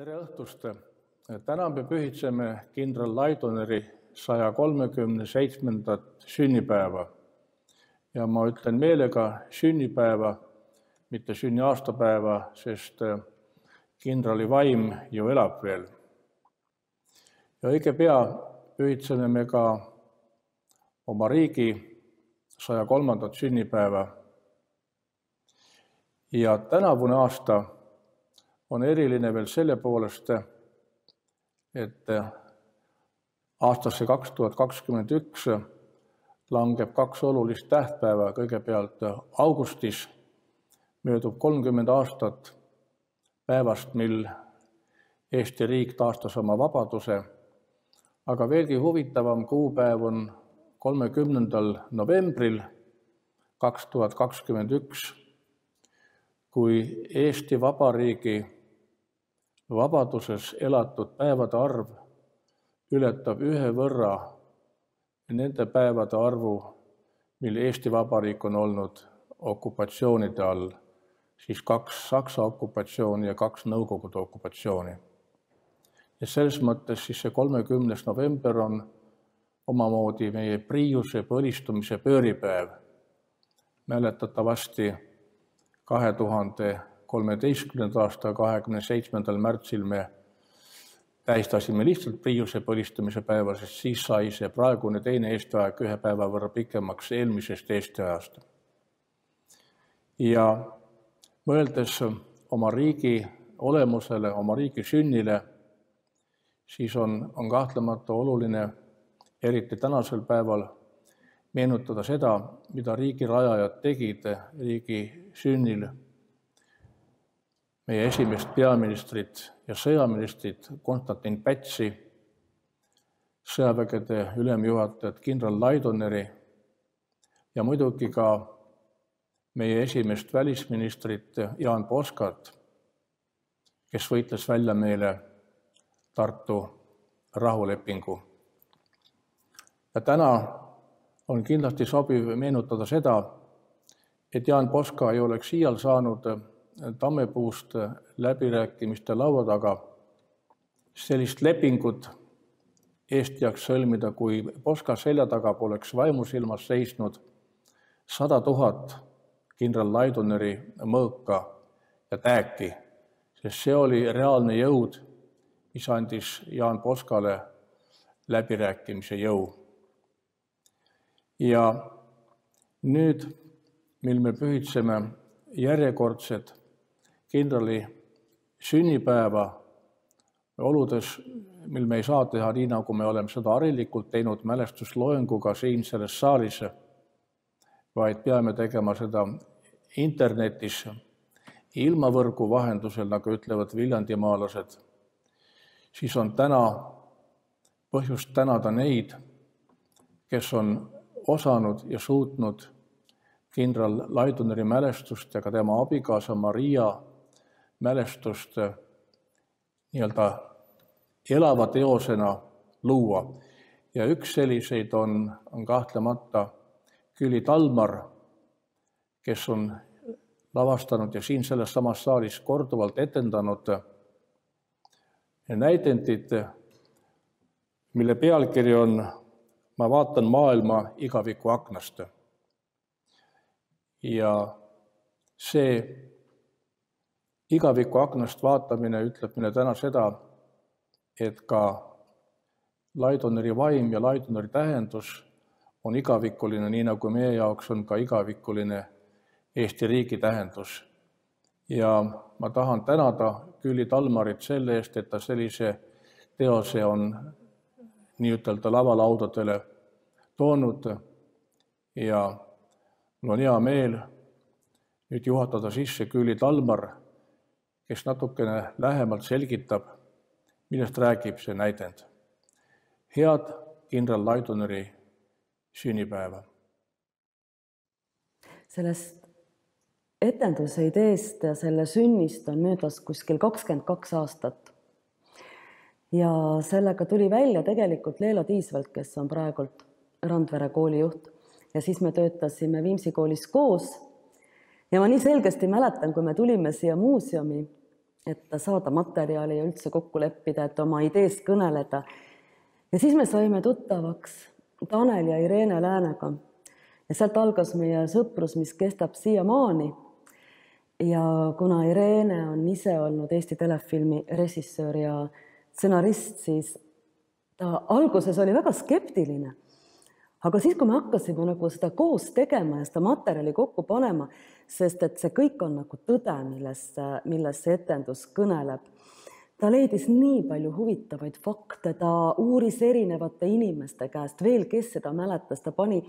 Tere õhtust! Täna me pühitseme kindral Laidoneri 137. sünnipäeva. Ja ma ütlen meelega sünnipäeva, mitte sünniaastapäeva, sest kindrali vaim ju elab veel. Ja õige pea pühitseme me ka oma riigi 103. sünnipäeva. Ja tänavune aasta on eriline veel selle poolest, et aastasse 2021 langeb kaks olulist tähtpäeva. Kõigepealt augustis möödub 30 aastat päevast, mil Eesti riik taastas oma vabaduse, aga veelgi huvitavam kuupäev on 30. novembril 2021, kui Eesti Vabariigi vabaduses elatud päevade arv ületab ühe võrra nende päevade arvu, mil Eesti Vabariik on olnud okupatsioonide all, siis 2 Saksa okupatsiooni ja 2 Nõukogude okupatsiooni. Ja selles mõttes siis see 30. november on omamoodi meie Priiuse põlistumise pööripäev. Mäletatavasti 2013. aasta 27. märtsil me tähistasime lihtsalt Priiuse põlistumise päeva, sest siis sai see praegune teine Eesti aeg ühe päeva võrra pikemaks eelmisest Eesti ajast. Ja mõeldes oma riigi olemusele, oma riigi sünnile, siis on kahtlemata oluline, eriti tänasel päeval, meenutada seda, mida riigi rajajad tegid riigi sünnil. Meie esimest peaministrit ja sõjaministrit Konstantin Pätsi, sõjavägede ülemjuhatajat kindral Laidoneri ja muidugi ka meie esimest välisministrit Jaan Poskat, kes võitles välja meile Tartu rahulepingu. Ja täna on kindlasti sobiv meenutada seda, et Jaan Poska ei oleks iial saanud Tammepuust läbirääkimiste laua taga sellist lepingut Eesti jaoks sõlmida, kui Poska selja taga poleks vaimusilmas seisnud 100 000 kindral Laidoneri mõõka ja tääki, sest see oli reaalne jõud, mis andis Jaan Poskale läbirääkimise jõu. Ja nüüd, mil me pühitseme järjekordset kindrali sünnipäeva oludes, mil me ei saa teha nii, nagu me oleme seda harilikult teinud mälestusloenguga siin selles saalis, vaid peame tegema seda internetis, ilmavõrgu vahendusel, nagu ütlevad viljandimaalased, siis on täna põhjust tänada neid, kes on osanud ja suutnud kindral Laidoneri mälestust ja ka tema abikaasa Maria mälestust nii-öelda elava teosena luua. Ja üks selliseid on kahtlemata Külli Talmar, kes on lavastanud ja siin selles samas saalis korduvalt etendanud näidendid, mille pealkiri on "Ma vaatan maailma igaviku aknast". Ja see igaviku aknast vaatamine ütleb meile täna seda, et ka Laidoneri vaim ja Laidoneri tähendus on igavikuline, nii nagu meie jaoks on ka igavikuline Eesti riigi tähendus. Ja ma tahan tänada Külli Talmarit selle eest, et ta sellise teose on nii-ütelda lavalaudadele toonud ja mul on hea meel nüüd juhatada sisse Külli Talmar, kes natukene lähemalt selgitab, millest räägib see näidend. Head kindral Laidoneri sünnipäeva! Sellest etenduse ideest ja selle sünnist on möödas kuskil 22 aastat. Ja sellega tuli välja tegelikult Leelo Tiisvelt, kes on praegult Randvere kooli juht. Ja siis me töötasime Viimsi koolis koos. Ja ma nii selgesti mäletan, kui me tulime siia muuseumi et saada materjali ja üldse kokku leppida, et oma ideest kõneleda. Ja siis me saime tuttavaks Tanel ja Irene Läänega. Ja sealt algas meie sõprus, mis kestab siiamaani. Ja kuna Irene on ise olnud Eesti telefilmi režissöör ja stsenarist, siis ta alguses oli väga skeptiline. Aga siis, kui me hakkasime nagu seda koos tegema ja seda materjali kokku panema, sest et see kõik on nagu tõde, millest see etendus kõneleb. Ta leidis nii palju huvitavaid fakte, ta uuris erinevate inimeste käest veel, kes seda mäletas, ta pani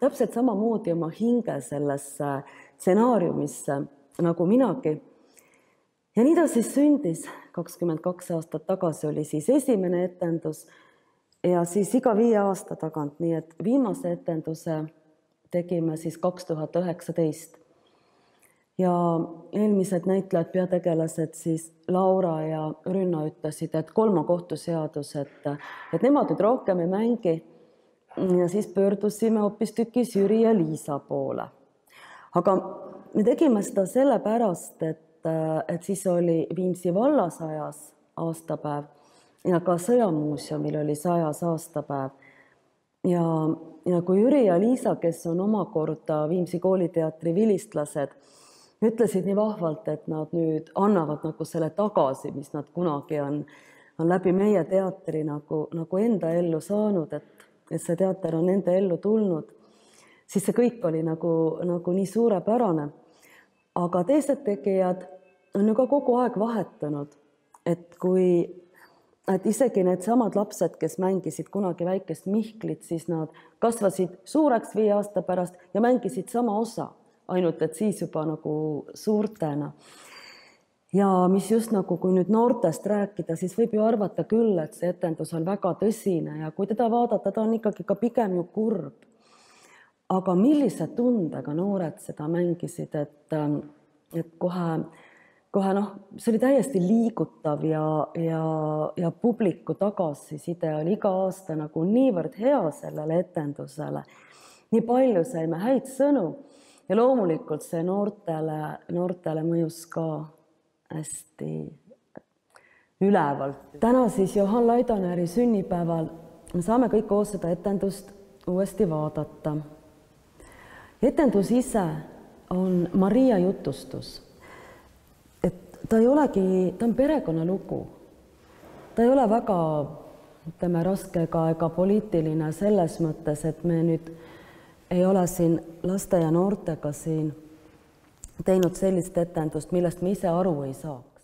täpselt samamoodi oma hinge sellesse stsenaariumisse nagu minagi. Ja nii ta siis sündis, 22 aastat tagasi oli siis esimene etendus ja siis iga 5 aasta tagant, nii et viimase etenduse tegime siis 2019. Ja eelmised näitlejad, peategelased siis Laura ja Rünna ütlesid, et kolmakohtuseadus, et nemad nüüd rohkem ei mängi. Ja siis pöördusime hoopistükkis Jüri ja Liisa poole. Aga me tegime seda sellepärast, et siis oli Viimsi valla 100. aastapäev ja ka Sõjamuuseumil oli 100. aastapäev. Ja kui Jüri ja Liisa, kes on omakorda Viimsi kooliteatri vilistlased, ütlesid nii vahvalt, et nad nüüd annavad nagu selle tagasi, mis nad kunagi on läbi meie teatri nagu enda ellu saanud, et see teater on enda ellu tulnud, siis see kõik oli nagu nii suurepärane. Aga teised tegijad on ju ka kogu aeg vahetunud, et isegi need samad lapsed, kes mängisid kunagi väikest Mihklit, siis nad kasvasid suureks 5 aasta pärast ja mängisid sama osa, ainult et siis juba nagu suurtena. Ja mis just nagu, kui nüüd noortest rääkida, siis võib ju arvata küll, et see etendus on väga tõsine ja kui teda vaadata, ta on ikkagi ka pigem ju kurb. Aga millise tundega noored seda mängisid, et kohe see oli täiesti liigutav ja publiku tagasiside oli iga aasta nagu niivõrd hea sellele etendusele. Nii palju saime häid sõnu ja loomulikult see noortele mõjus ka hästi ülevalt. Täna siis Johan Laidoneri sünnipäeval me saame kõik koos seda etendust uuesti vaadata. Etendus ise on Maria jutustus. Ta ei olegi, ta on perekonnalugu. Ta ei ole väga, ütleme, raske ega poliitiline selles mõttes, et me nüüd ei ole siin laste ja noortega siin teinud sellist etendust, millest me ise aru ei saaks.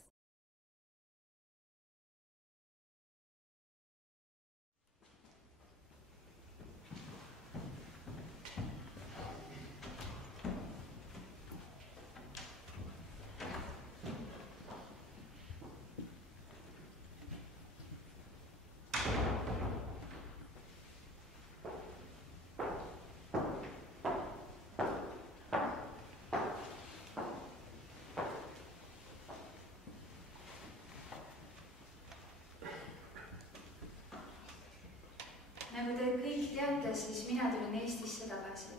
Nagu te kõik teate, siis mina tulin Eestisse tagasi.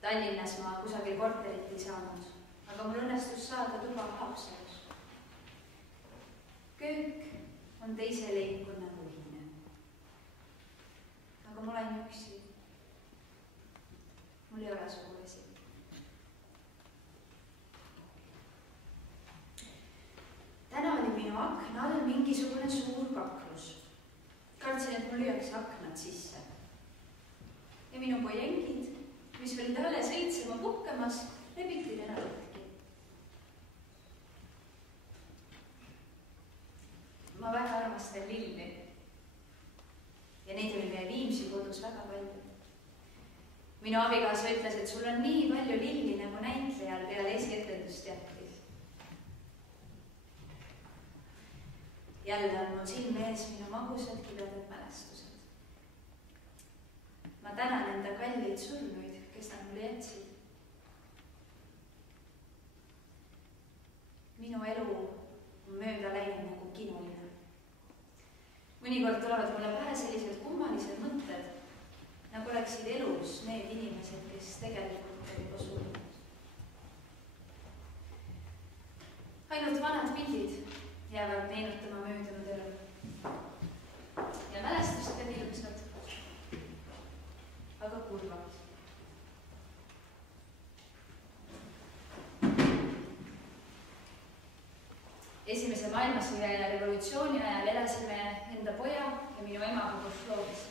Tallinnas ma kusagil korterit ei saanud, aga mul õnnestus saada tuba Haapsalus. Köök on teise leibkonna põhine. Aga ma olen üksi. Mul ei ole sugulasi. Täna oli minu akna all mingisugune suur kaklus. Kartsin, et mul lüüakse aknad sisse. Ja minu pojengid, mis olid alles õitsema puhkamas, rebitid ära võtki. Ma väga armastan lilli. Ja neid oli meie Viimsi kodus väga palju. Minu abikaasa ütles, et sul on nii palju lilli nagu näitlejal peale esietendust. Jälle on mul silme ees minu magusad kibedad mälestused. Ma tänan enda kalleid surnuid, kes nad mulle jätsid. Minu elu on mööda läinud nagu kinoline. Mõnikord tulevad mulle pähe sellised kummalised mõtted, nagu oleksid elus need inimesed, kes tegelikult on juba surnud. Ainult vanad pildid jäävad meenutama möödunud elu. Ja mälestused on ilusad, aga kurvad. Esimese maailmasõja ja revolutsiooni ajal elasime enda poja ja minu emaga Košlovis.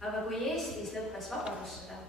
Aga kui Eestis lõppes vabadussõda,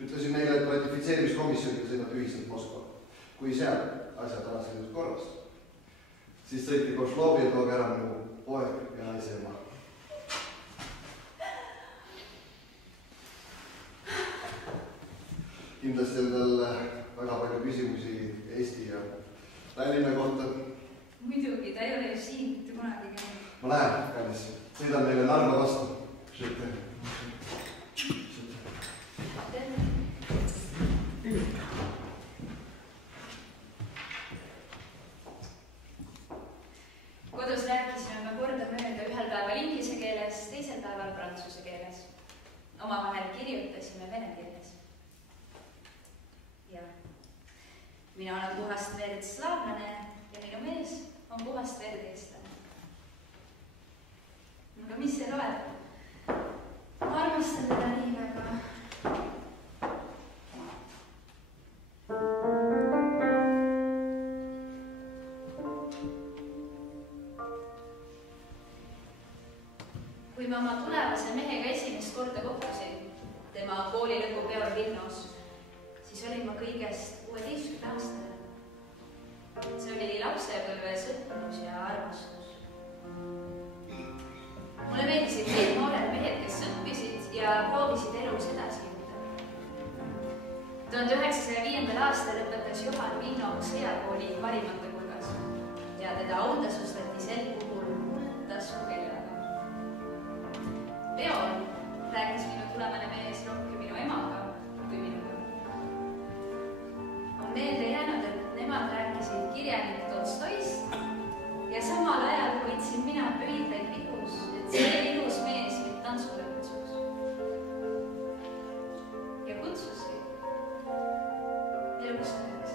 ütlesin neile, et ratifitseerimiskomisjoniga sõidab ühiselt Moskva. Kui seal asjad alaselgus korras, siis sõiti Košlovi ja tooge ära minu poeg ja naise ema. Kindlasti on tal väga palju küsimusi Eesti ja Tallinna kohta. Muidugi, ta ei ole ju siin mitte kunagi käinud. Ma lähen, kallis. Sõidan neile Narva vastu. Šõte. Kodus rääkisime me korda mööda ühel päeval inglise keeles, teisel päeval prantsuse keeles. Omavahel kirjutasime vene keeles. Ja mina olen puhast verd slaavlane ja minu mees on puhast verd eestlane. Aga mis see loeb? Ma armastan teda nii väga. Kui ma oma tulevase mehega esimest korda kohtusin tema koolilõpupeol Vilnos, siis olin ma kõigest 16-aastane. See oli lapsepõlve sõprus ja armastus. Mulle meeldisid need noored mehed, kes õppisid ja proovisid elus edasi jõuda. 1905. aastal lõpetas Johan Vilno sõjakooli parimate hulgas ja teda autasustati sel puhul kuldtasu kellaga. Peol rääkis minu tulevane mees rohkem minu emaga kui minuga. On meelde jäänud, et nemad rääkisid kirjanik Tolstoist ja samal ajal hoidsin mina pöidlaid vihus, et see ilus mees mind tantsule kutsuks. eluks ajaks.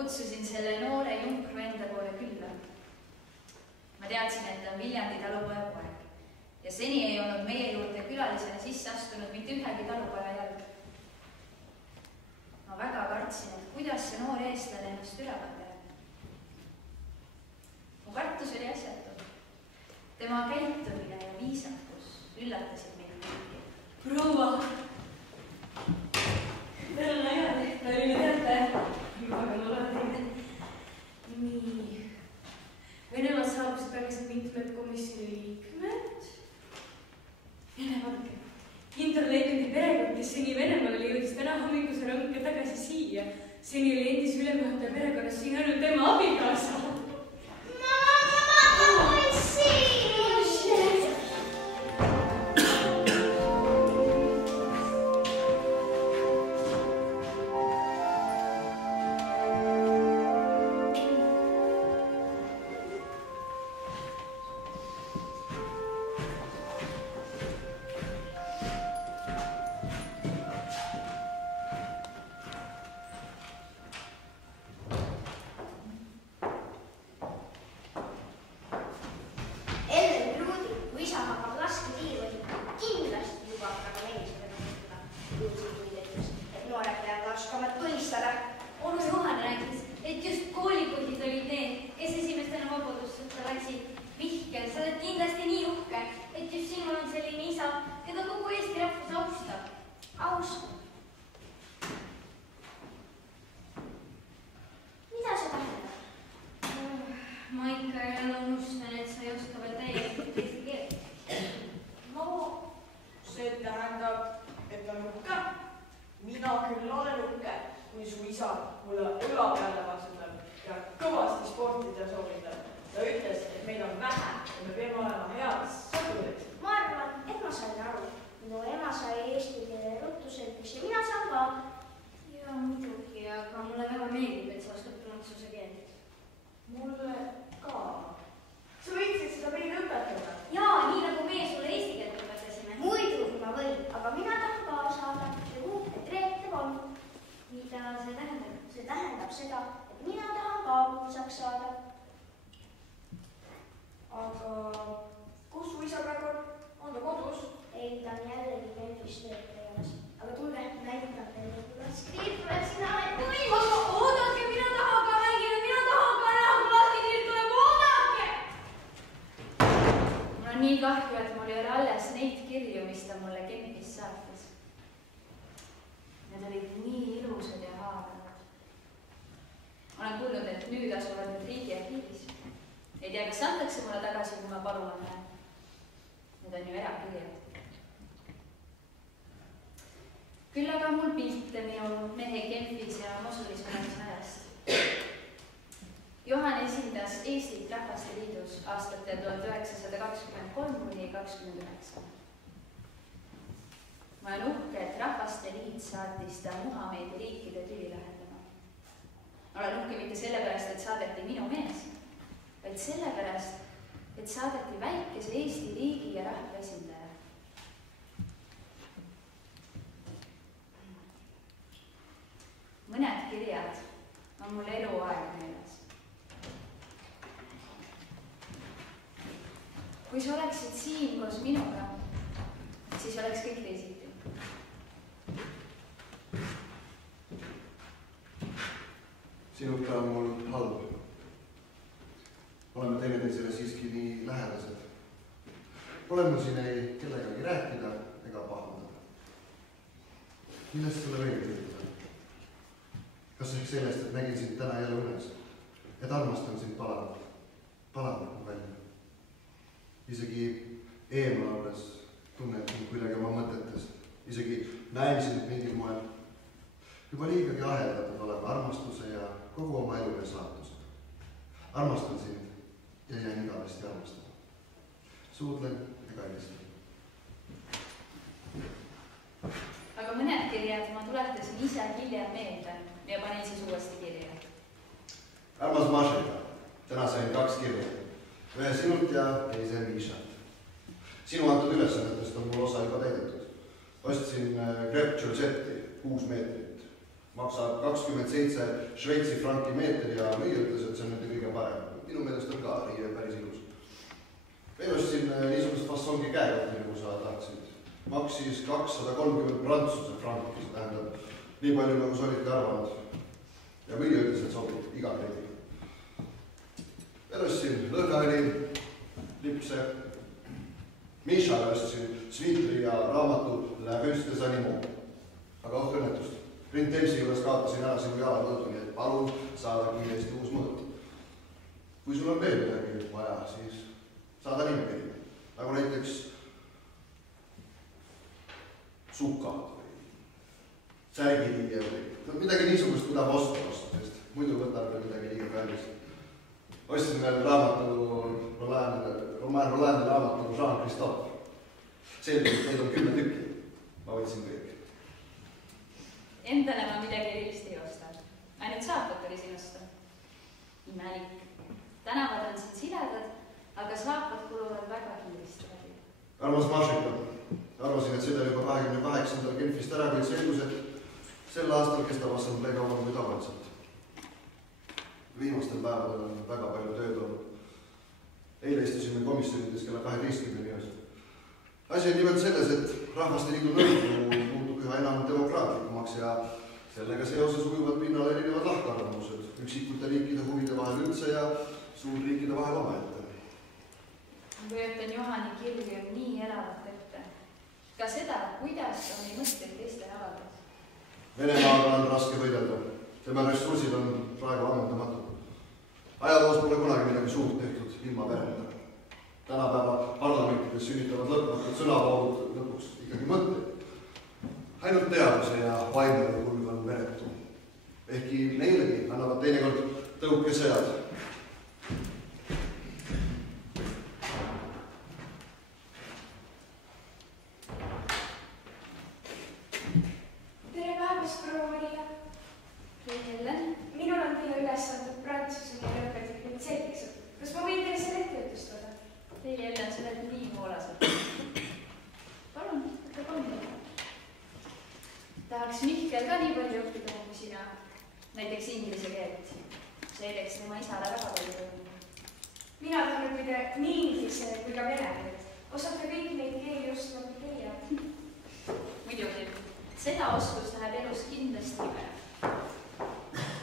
Kutsusin selle noore junkru enda poole külla. Ma teadsin, et ta on Viljandi talupoja poeg ja seni ei olnud meie juurde külalisena sisse astunud mitte ühegi talupoja jalg. Ma väga kartsin, et kuidas see noor eestlane ennast üleval teeb. Mu kartus oli asjatu. Tema käitumine ja viisakus üllatasid mind kõiki. Proua! Teil on ajad, ta oli teate. Aga ma olen teinud. Nii. Venemaal saabusid päriselt mitmed komisjoni liikmed. Vaadake. Interleitendi perekond, kes seni Venemaal oli, jõudis täna hommikuse rõnke tagasi siia. Seni oli endise ülemjuhataja perekonnas siin ainult tema abikaasa. Küll aga on mul pilte minu mehe Genfis ja Mosulis olemise ajast. Johan esindas Eestit Rahvaste Liidus aastatel 1923–29. Ma olen uhke, et Rahvaste Liit saatis ta Muhameedi riikide tüli lahendama. Ma olen uhke mitte sellepärast, et saadeti minu mees, vaid sellepärast, et saadeti väikese Eesti riigi ja rahva esindaja. Mõned kirjad on mul eluaeg meeles. Kui sa oleksid siin koos minuga, siis oleks kõik teisiti. Sinuga on mul halb. Oleme teineteisele siiski nii lähedased. Pole mul siin ei kellegagi rääkida ega pahandada. Millest sulle veel kirjutada? Kas ehk sellest, et nägin sind täna jälle unes, et armastan sind palab nagu välja. Isegi eemal olles tunned mind kuidagi oma mõtetes, isegi näen sind mingil moel. Juba liigagi aheldatud olema armastuse ja kogu oma elu ja saatuse. Armastan sind ja jään igavesti armastada. Suudlen ja kallistan. Aga mõned kirjad ma tuletasin ise hiljem meelde ja panin siis uuesti kirja. Armas Mašeka, täna sain 2 kirja. Ühe sinult ja teise Mišalt. Sinu antud ülesannetest on mul osa juba täidetud. Ostsin Grep Giorgetti 6 meetrit. Maksab 27 Šveitsi franki meeter ja müüja ütles, et see on nende kõige parem. Minu meelest on ka riie päris ilus. Veel ostsin niisugust fassongi käekotti, nagu sa tahtsid. Maksis 230 prantsuse franki, see tähendab nii palju, nagu sa olidki arvanud. Ja müüja ütles, et sobib iga kreediga. Veel ostsin lõõgaõli, lipse. Mišale ostsin Svitri ja raamatu La Rüste Sanimo. Aga õnnetust. Rind Temsi juures kaotasin ära sinu jalamõõdu, nii et palun saada kiiresti uus mõõt. Kui sul on veel midagi vaja, siis saada nimekiri. Nagu näiteks sukad või särgiliie või midagi niisugust, mida osta, sest muidu võtab midagi liiga kallis. Ostsin veel raamatu Romain raamatu Jean-Christophe. Selgelt, neid on 10 tükki. Ma võtsin kõik. Endale ma midagi erilist ei osta. Ainult saapad tuli siin osta. Imelik. Tänavad on siin siledad, aga saapad kuluvad väga kiiresti läbi. Armas Mašeka, arvasin, et seda juba 28. Genfist ära, kuid selgus, et sel aastal kestab assamblee kauem kui tavaliselt. Viimastel päevadel on väga palju tööd olnud. Eile istusime komisjonides kella 12 öösel. Asi on nimelt selles, et Rahvaste Liidu nõukogu muutub üha enam demokraatlikumaks ja sellega seoses ujuvad pinnale erinevad lahkarvamused üksikute riikide huvide vahel üldse ja suurriikide vahel omaette. Kujutan Johani kirju nii elavat ette. Ka seda, kuidas on nii mõtteid teiste avaldus. Venemaaga on raske võidelda. Tema ressursid on praegu ammendamatud. Ajaloos pole kunagi midagi suurt tehtud ilma vereta. Tänapäeva parlamentides sünnitavad lõpmatud sõnavoolud lõpuks ikkagi mõtteid. Ainult teaduse ja vaimne kulg on veretu. Ehkki neilegi annavad teinekord tõuke sõjad. Tere päevast, proua Maria. Helen. Minul on teile ülesandnud prantsuse keele õpetlikult selgeks. Kas ma võin teile selle ette jutustada? Teie Helen, sa oled nii hoolased. Palun, võtta palun. Tahaks Mihkel ka nii palju õppida nagu sina. Näiteks inglise keelt. See teeks tema isale väga palju tõmbu. Mina tahan õppida nii inglise kui ka vene keelt. Osata kõik neid keeli just nagu teie. Muidugi, seda oskust läheb elus kindlasti üle.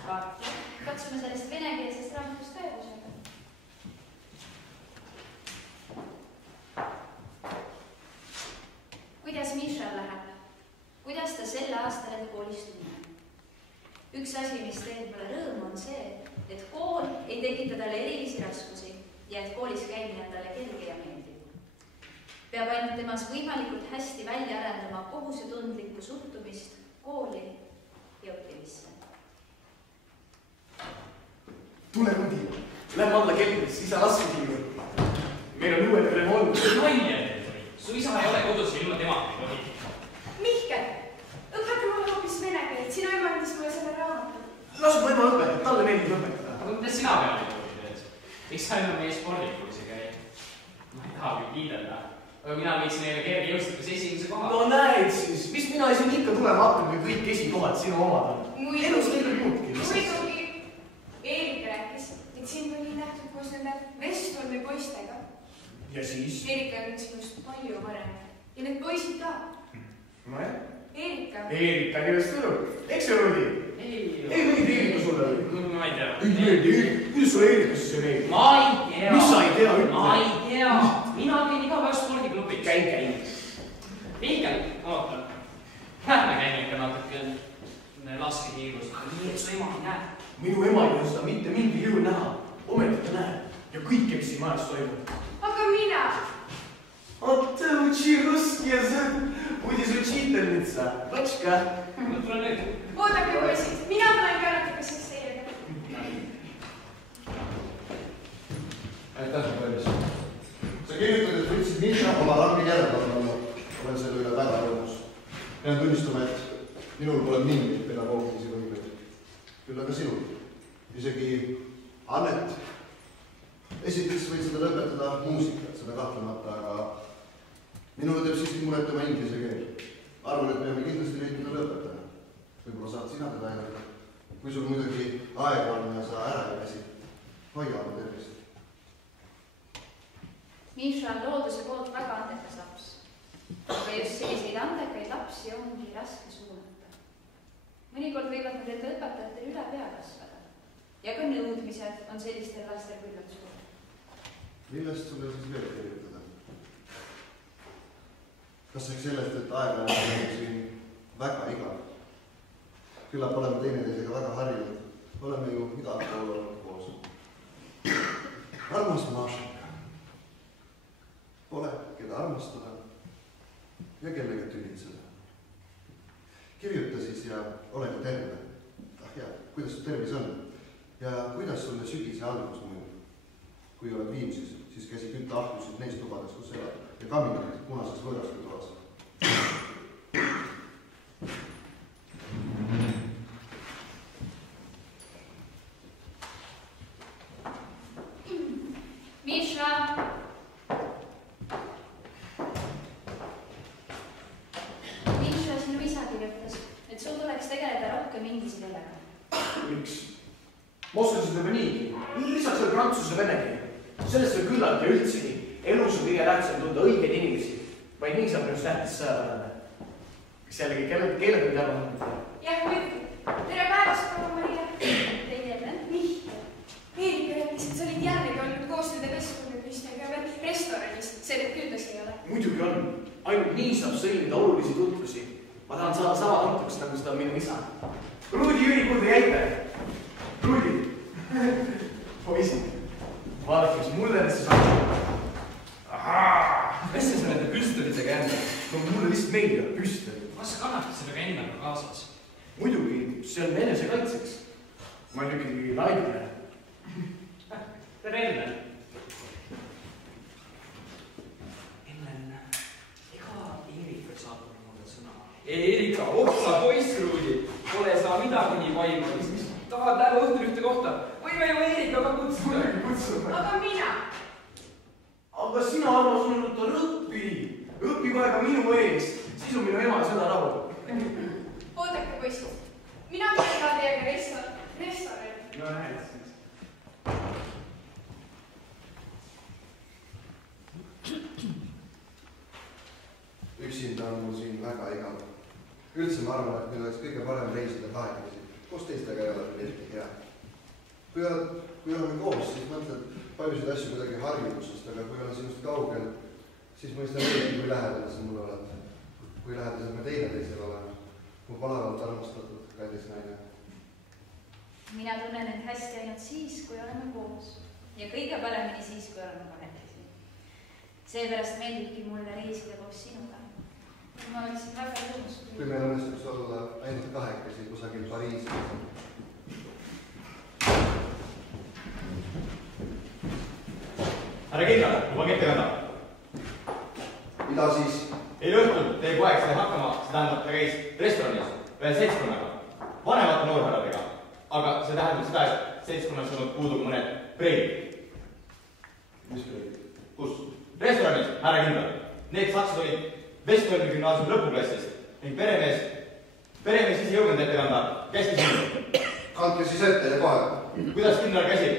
Katsume sellest venekeelsest raamatust tõemusega. Kuidas Mišal läheb? Kuidas ta selle aastal end koolis tunneb? Üks asi, mis teeb mulle rõõmu, on see, et kool ei tekita talle erilisi raskusi ja et koolis käimine on talle kerge ja meeldib. Peab ainult temas võimalikult hästi välja arendama kohusetundlikku suhtumist kooli ja õppimisse. Tule Rudi, lähme alla kelmist, isa lasketiiru. Meil on uued remold. Naine, su isa ei ole kodus ilma tema ei tohi. Mihkel, õpeta mulle hoopis vene keelt. Sina ema andis mulle selle raamatu. Lasu mu ema õpetada, talle meeldib õpetada. Mida sina peale kooli teed? miks sa enam meie spordikulis ei käi? Ma ei taha küll kiidelda, aga mina võiksin neile kergejõustikus esimese koha. No näed siis, mis mina siin ikka tulema hakkan, kui kõik esikohad sinu omad on. Elus ei ole muudki. Muidugi, Eerika rääkis, et sind oli nähtud koos nende Vestormi poistega. Ja siis? Eerika on sinust palju varem. Ja need poisid ka. No jah. Eerika. Eerika on just tulnud. Eks see oli? Ei meeldi Eerika sulle oli? Ma ei tea. Ei meeldi Eerika. Kuidas sulle Eerika siis ei meeldi? Ma ei tea. Mis sa ei tea, ütle? Ma ei tea. Mina käin iga päev spordiklubis. Käin. Viikel, oota. Lähme käime ikka natuke laskekiirust. Nii, et su ema ei näe. Minu ema ei ole seda mitte mingi jõu näha. Ometi ta näeb. Ja kõik, mis siin majas toimub. Aga mina? Oota, uči ruski язык. Будешь учительница. Дочка. Oodake, poisid. Mina tulen ka natuke teiega. Aitäh, Kallis. Sa kirjutad, et võtsid Miša oma rangi järelevalve. Olen selle üle väga rõõmus. Pean tunnistama, et minul pole mingit pedagoogilisi võimeid. Küll aga sinul. Isegi Annet. Esiteks võid seda lõpetada muusikat, seda kahtlemata, aga minule teeb siiski muret tema inglise keel. Arvan, et peame kindlasti leidma lõpetada. Võib-olla saad sina teda aidata. Kui sul muidugi aega on ja sa ära ei väsi, hoia oma tervist. Miša on looduse poolt väga andekas laps. Aga just selliseid andekaid lapsi ongi raske suunata. Mõnikord võivad nad enda õpetajatel üle pea kasvada. Ja ka nõudmised on sellistel lastel küllalt suur. Millest sulle siis veel kirjutada? Kas eks sellest, et aega on siin väga igav? Küllap oleme teineteisega väga harjunud. Oleme ju igal pool olnud koos. Armas Mašaka. Pole, keda armastada ja kellega tülitseda. Kirjuta siis ja ole ka terve. Ah jah, kuidas su tervis on? Ja kuidas sulle sügise algus mõjub? Kui oled Viimsis, siis käsi kütta ahjusid neis tubades, kus elad ja kaminad punases võõraste toas. Miša! Miša, sinu isa kirjutas, et sul tuleks tegeleda rohkem inglise keelega. Miks? Ma oskan seda juba niigi. Lisaks veel prantsuse venegi. Sellest veel küllalt ja üldsegi. Elus on kõige tähtsam tunda õigeid inimesi. Vaid nii saab minust tähtis sõjapärane. Kas jällegi keeled või teada on? Jah, muidugi. Tere päevast, proua Maria. Teie Mihkel. Eerika rääkis, et sa olid jällegi olnud koos nende vestlumistega veel restoranis. See need küll tõsi ei ole. Muidugi on. Ainult nii saab sõlmida olulisi tutvusi. Ma tahan saada sama tuntuks, nagu seda on minu isa. Ruudi ülikooli jäite. Ruudi. Poisid. Vaadake, mis mulle nesse saab. Kas sa nende püstolitega enda? No mulle lihtsalt meeldib püstol. Kas sa kannatad sellega endaga kaasas? Muidugi, see on enese kaitseks. Ma olen ikkagi naine. Tere, Ellen. Ellen, ega Eerika ei saanud mulle sõna. Eerika, otsa poiss, Ruudi. Pole sa midagi nii vaimulist. Tahad läheb õhtul ühte kohta. Võime ju Eerikaga kutsuda. Aga mina? Aga sina, armas, on õppi. Õpi kohe minu ees. Siis on minu ema sõna rahu. Oodake, poisid. Mina tulen ka teiega restorani. No näed siis. Üksinda on mul siin väga igav. Üldse ma arvan, et meil oleks kõige parem reisida kahekesi. Koos teistega ei ole eriti hea. Kui oleme koos, siis mõtled paljusid asju kuidagi harjumusest, aga kui olen sinust kaugel, siis mõistan veidi, kui lähedal sa mulle oled. Kui lähedal me teineteisel oleme. Mu palavalt armastatud, kallis naine. Mina tunnen end hästi ainult siis, kui oleme koos. Ja kõige paremini siis, kui oleme kahekesi. Seepärast meeldibki mulle reisida koos sinuga. Ma oleksin väga rõõmus. Kui meil õnnestuks olla ainult kahekesi kusagil Pariisis. Härra kindral, lubage ette kanda. Mida siis? Eile õhtul teie poeg sai hakkama, see tähendab, ta käis restoranis ühe seltskonnaga, vanemate noorhärradega. Aga see tähendab seda, et seltskonnas olnud puudub mõned preilid. Mis kleid? Kus? Restoranis, härra kindral. Need saksad olid Vestholmi gümnaasiumi lõpuklassist ning peremees ise jõudnud ette kanda. Käskis mind. Kandke siis ette ja kohe. Kuidas kindral käsib?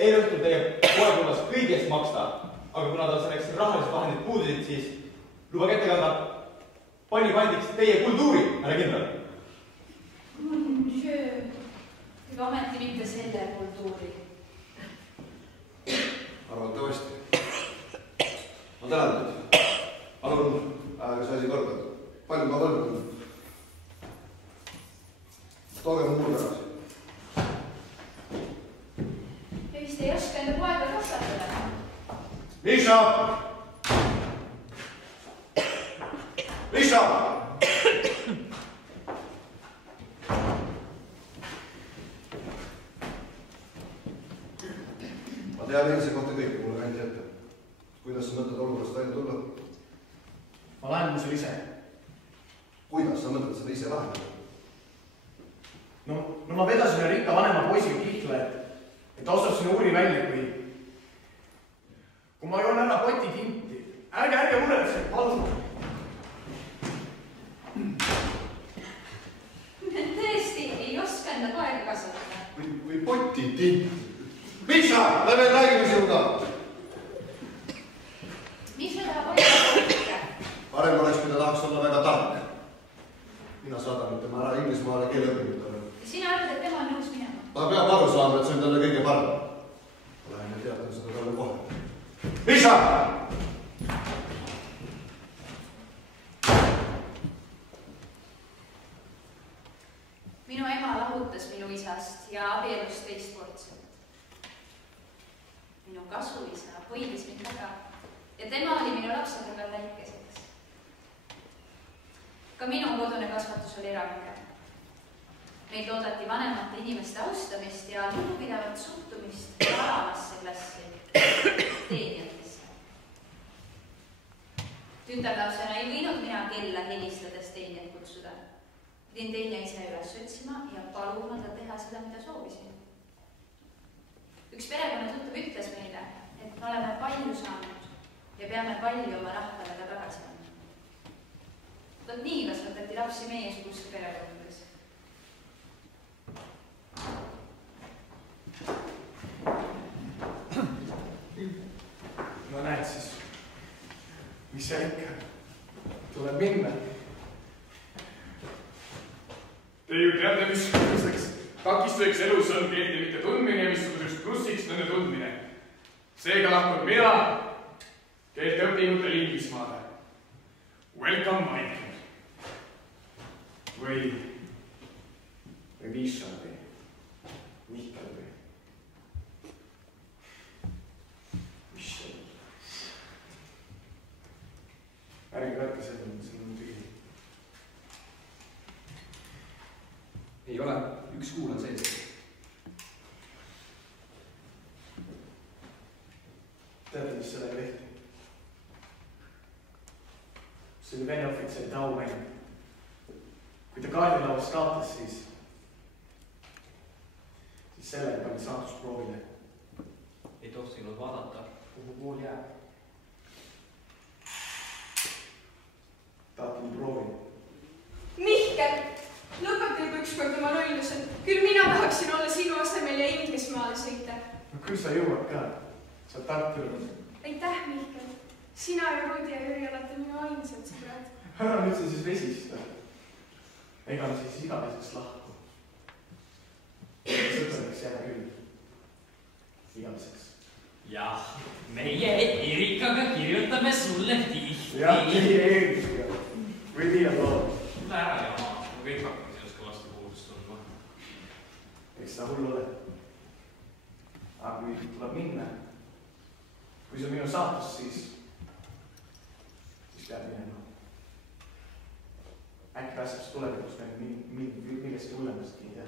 Eile õhtul teie poeg lubas kõigest maksta, aga kuna tal selleks rahalised vahendid puudusid, siis lubage ette kanda pani pandiks teie kultuuri, härra kindral. Ega ometi mitte selle kultuuri. Arvatavasti. Ma tänan teid. Palun, aega see asi korda. Palju ma võlgan? Tooge mu muu tagasi. Ja vist ei oska enda poega kasvatada. Miša! Miša! Ma tean eilse kohta kõike, mulle kandi ette. Kuidas sa mõtled olukorrast välja tulla? Ma lahendan selle ise. Kuidas sa mõtled seda ise lahendada? No ma vedasin ühe rikka vanema poisiga kihla, et ostab sinna uuri välja, kui ma joon ära poti tinti. Ärge muretse, palun. Tõesti, ei oska enda poega kasvatada. Või poti tinti. Miša, lähme räägime sinuga. Miša tahab olla poega. Parem oleks, kui ta tahaks olla väga tark. Mina saadan tema ära Inglismaale keeleõpingutele. Sina arvad, et tema on nõus minema? Ta peab aru saama, et see on talle kõige parem. Lähen ja teatan seda talle kohe. Miša! Minu ema lahutas minu isast ja abielus teistkordselt. Minu kasuisa hoidis mind taga ja tema oli minu lapsega veel väikeseks. Ka minu kodune kasvatus oli range. Meid loodati vanemate inimeste austamist ja lugupidavat suhtumist alamasse klassi teenijatesse. Tütarlapsena ei võinud mina kella helistades teenijat kutsuda. Pidin teenija ise üles otsima ja paluma ta teha seda, mida soovisin. Üks perekonna tuttav ütles meile, et me oleme palju saanud ja peame palju oma rahvale ka tagasi andma. Vot nii kasvatati lapsi meiesugustes perekondades. No näed siis, mis see ikka? Tuleb minna. Te ju teate, missuguseks takistuseks elus on keelte mitte tundmine ja missuguseks plussiks nende tundmine. Seega lahkun mina keelte õpingutel Inglismaale. Welcome, Michael. Või Miša või Mihkel või Mišel. Ärge võtke seda, see on tühi. Ei ole, üks kuul on sees. Teate, mis sellega tehti? See oli Vene ohvitseri aumäng. Kui ta kaardilauas kaotas, siis sellega panid saatusproovile. Ei tohtinud vaadata, kuhu pool jääb. Tahate mu proovi? Mihkel, lõpeta juba ükskord oma lollused. Küll mina tahaksin olla sinu asemel ja Inglismaale sõita. No küll sa jõuad ka. Sa oled tark tüdruk. Aitäh, Mihkel. Sina ja Rudi ja Jüri olete minu ainsad sõbrad. Ära nüüd sa siis vesista. Ega me siis igaveseks lahku. Sõpradeks jääme küll. Igaveseks. Jah, meie Erikaga kirjutame sulle tihti. Jah, Erika. Või liiad lood. Tule ära jama, ma kõik hakkame sellest kõvasti puudust tundma. Eks ta hull ole. Aga kui tuleb minna, kui see on minu saatus, siis peab minema. Äkki pääseb see tulevikus millestki hullemastki ei tea.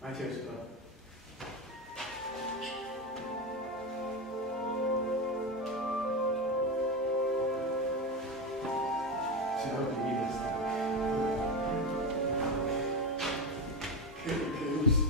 Ma ei tea seda. Seda õpi kindlasti. Kõike just.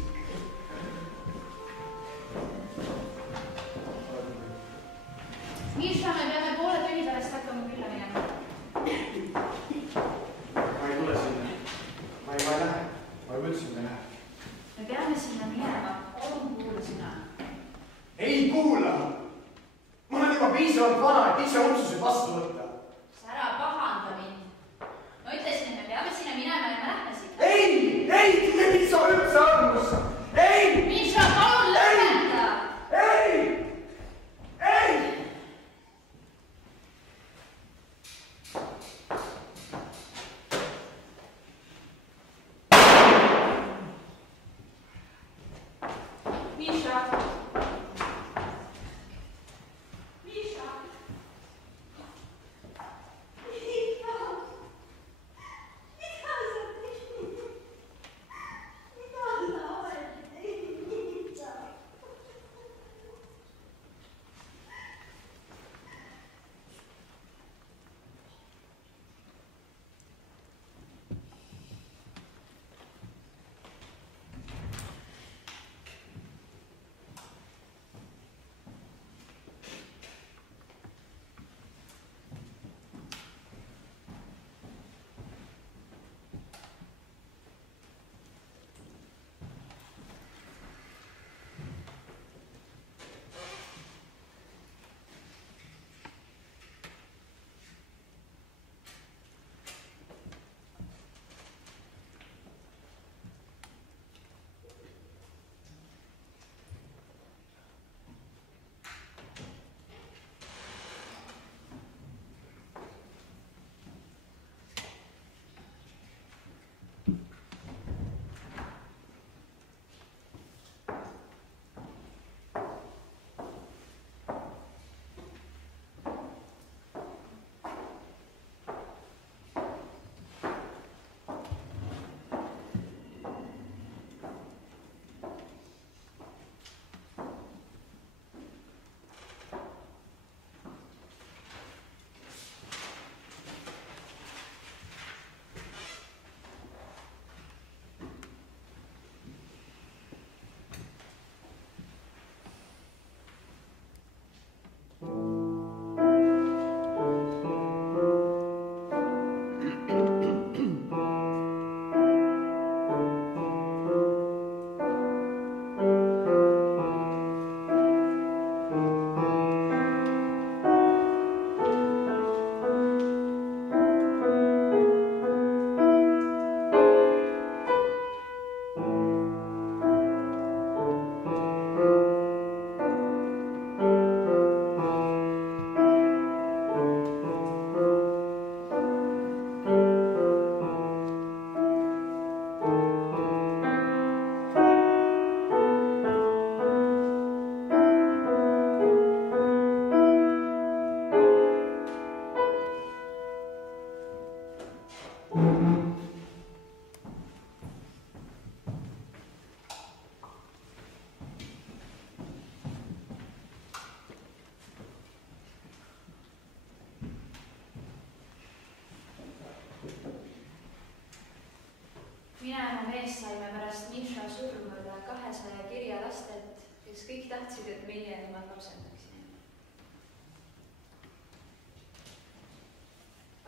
mina ja mu mees saime pärast Miša surma üle 200 kirja lastelt, kes kõik tahtsid, et meie nemad lapsendaksime.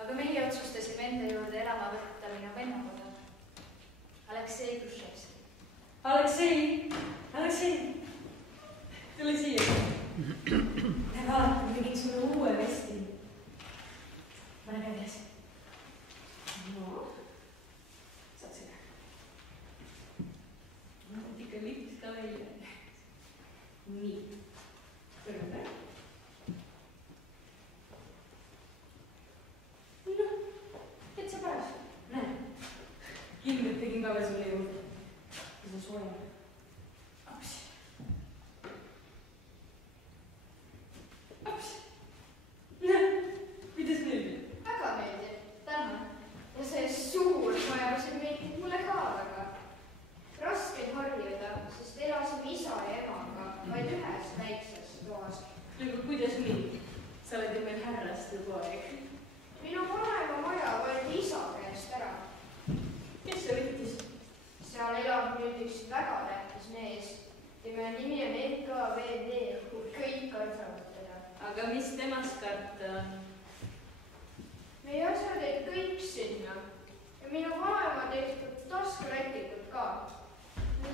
Aga meie otsustasime enda juurde elama võtta minu vennakoda, Aleksei Kruševski. Aleksei, tule siia. Ja vaata, ma tegin sulle uue vesti. Pane väljas. No, saad sinna. No, ikka lips ka välja. Nii, kõrvad ära. No, et sa paras. Näe, kindlalt tegin ka veel sulle juurde. Ja sa sooja. Aps. Näe, kuidas meeldib? Väga meeldib, tänan. Ja see suur maja, see meeldib mulle ka väga. Raske harjuda, sest elasime isa ja emaga vaid ühes väikses toas. Aga kuidas nii? Sa oled ju meil härraste poeg. Minu vanema maja võeti isa käest ära. Kes see võttis? Seal elab nüüd üks väga tähtis mees. Tema nimi on NKVD, kõik kardavad teda. Aga mis temast karta on? Meie asjad jäid kõik sinna ja minu vanema tehtud taskurätikud ka.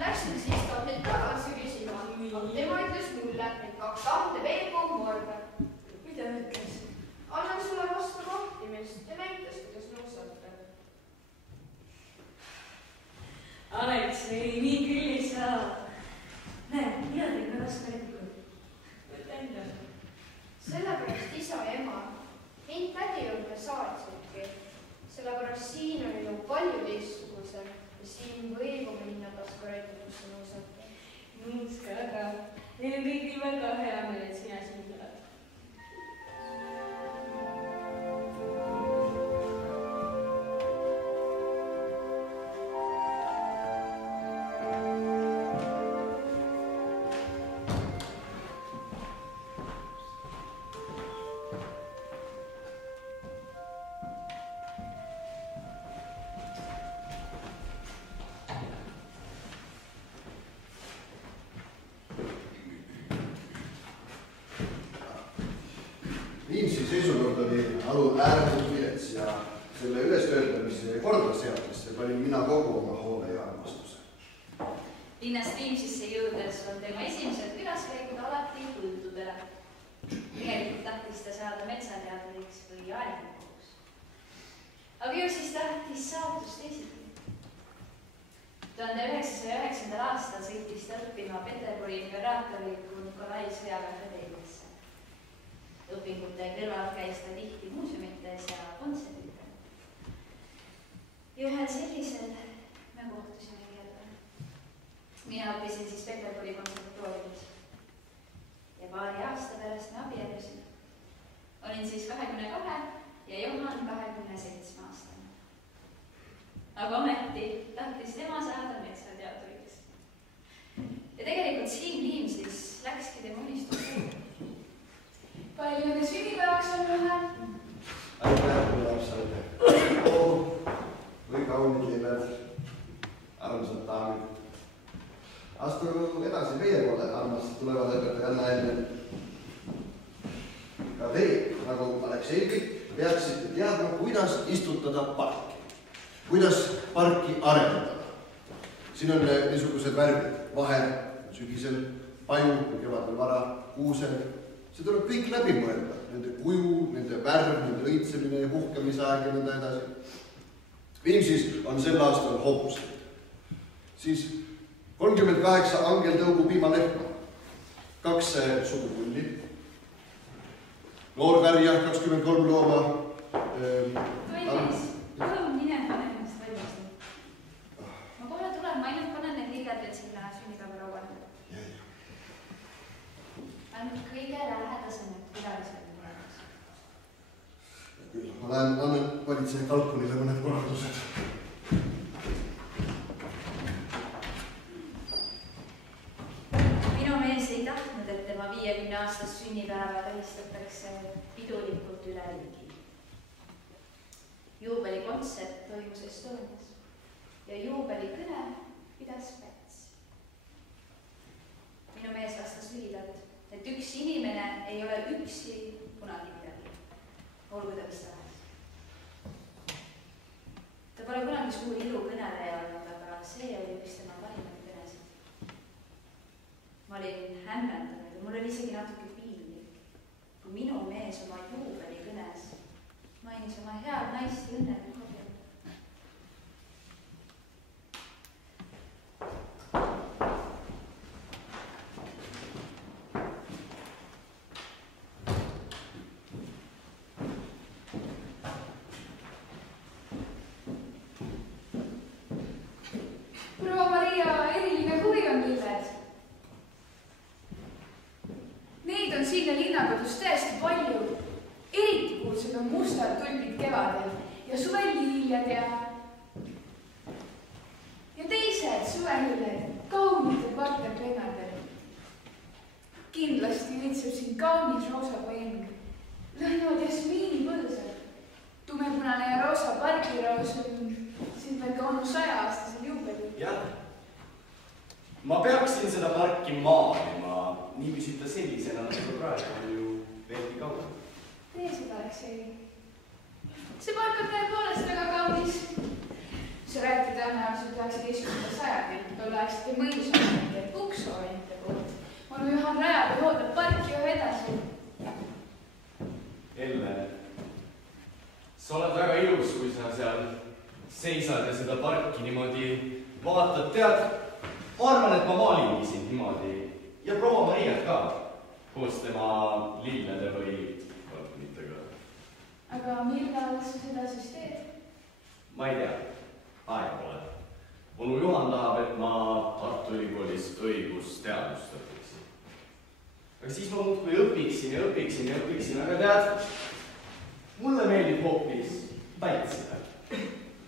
Läksin siis ta neid tagasi küsima, aga tema ütles mulle, et 2 tahte veel komorda. Mida ütles? Annan sulle vastu kohtimist ja näitas, kuidas nuusata. Aleksei, nii küll ei saa. Näe, mina tein ka taskurätikud. Võta enda. Sellepärast isa ja ema mind tädi juurde saatsidki. Sellepärast siin on ju palju teistsugusem ja siin võib minna taskurätikusse nuusata. Nuuska, aga neil on kõigil väga hea meel, et sina siin tuled. Viimsi seisukord oli ääretult vilets ja selle ülestöötamise korda seadmisse panin mina kogu oma hoole ja armastuse. Linnast Viimsisse jõudes on tema esimesed külaskäigud alati põldudele. Tegelikult tahtis ta saada metsateaduriks või aednikuks. Aga ju siis tahtis saatus teisiti. 1909. aastal sõitis ta õppima Peterburi imperaatorliku Nikolai sõjaväeakadeemiasse. Õpingute kõrval käis ta tihti muuseumites ja kontserditel. Ja ühel sellisel me kohtusime jälle. Mina õppisin siis Peterburi konservatooriumis. Ja paari aasta pärast me abielusime. Olin siis 22 ja Johan 27 aastane. Aga ometi tahtis tema saada metsateaduriks. Ja tegelikult siin Viimsis läkski tema unistus juurde. Palju õnne sünnipäevaks on ühe. Aitäh, kui lapsed. Või kaunid linnad, armsad daamid. Astu edasi meie poole, armas tulevad õpetajanna enne. Ka teie, nagu Alekseivi, peaksite teadma, kuidas istutada parki. Kuidas parki arendada. Siin on niisugused värvid, vaher, sügisel, paju, kevadel vara, kuusel. See tuleb kõik läbi mõelda, nende kuju, nende värv, nende õitsemine ja puhkamisaeg ja nõnda edasi. Viimsis on sel aastal hobused. Siis 38 angeltõugu piimalehma, 2 sugupulli, noorvärja 23 looma. Toimis, palun mine pane ennast valmistada. Ma kohe tulen, ma ainult panen need liigad veel sinna sünnipäevarauale. Ainult kõige lähedasemad külalised tulemas. Küll, ma annan politsei kalkulile mõned korraldused. Minu mees ei tahtnud, et tema 50 aastast sünnipäeva tähistatakse pidulikult üle riigi. Juubelikontsert toimus Estonias. ja juubelikõne pidas Päts. Minu mees vastas lühidalt, et üks inimene ei ole üksi kunagi midagi, olgu ta mis tahes. Ta pole kunagi suur ilukõneleja olnud, aga see oli üks tema parimaid kõnesid. Ma olin hämmendunud ja mul oli isegi natuke piinlik, kui minu mees oma juubelikõnes mainis oma head naist ja õnnelikku abielu. Proua Maria, eriline huvi on lilled. Neid on siin linnakodus tõesti palju. Eriti kuulsad on mustad tulbid kevadel ja suveliljad ja teised suvelilled kaunitel parterpennadel. Kindlasti õitseb siin kaunis roosa poeng. Lõhnavad jasmiini põõsad. Tumepunane ja roosa pargiroos on siin veel ka onu 100-aastasel juubelil. Jah. Ma peaksin seda parki maalima. Nii püsita sellisena, nagu praegu on ju veelgi kaua. Tee seda, Aleksei. See park on tõepoolest väga kaunis. See räägiti tõenäoliselt 19. sajandil, tolleaegsete mõisamate ja puksoorinite poolt. Onu Juhan rajab ja hooldab parki ühe edasi. Elle, sa oled väga ilus, kui sa seal seisad ja seda parki niimoodi vaatad. Tead, ma arvan, et ma maalingi sind niimoodi ja proua Mariat ka koos tema lillede või palknitega. Aga millal sa seda siis teed? Ma ei tea, aega pole. Onu Juhan tahab, et ma Tartu Ülikoolist õigusteadust õpiksin. Aga siis ma muudkui õpiksin, aga tead, mulle meeldib hoopis tantsida.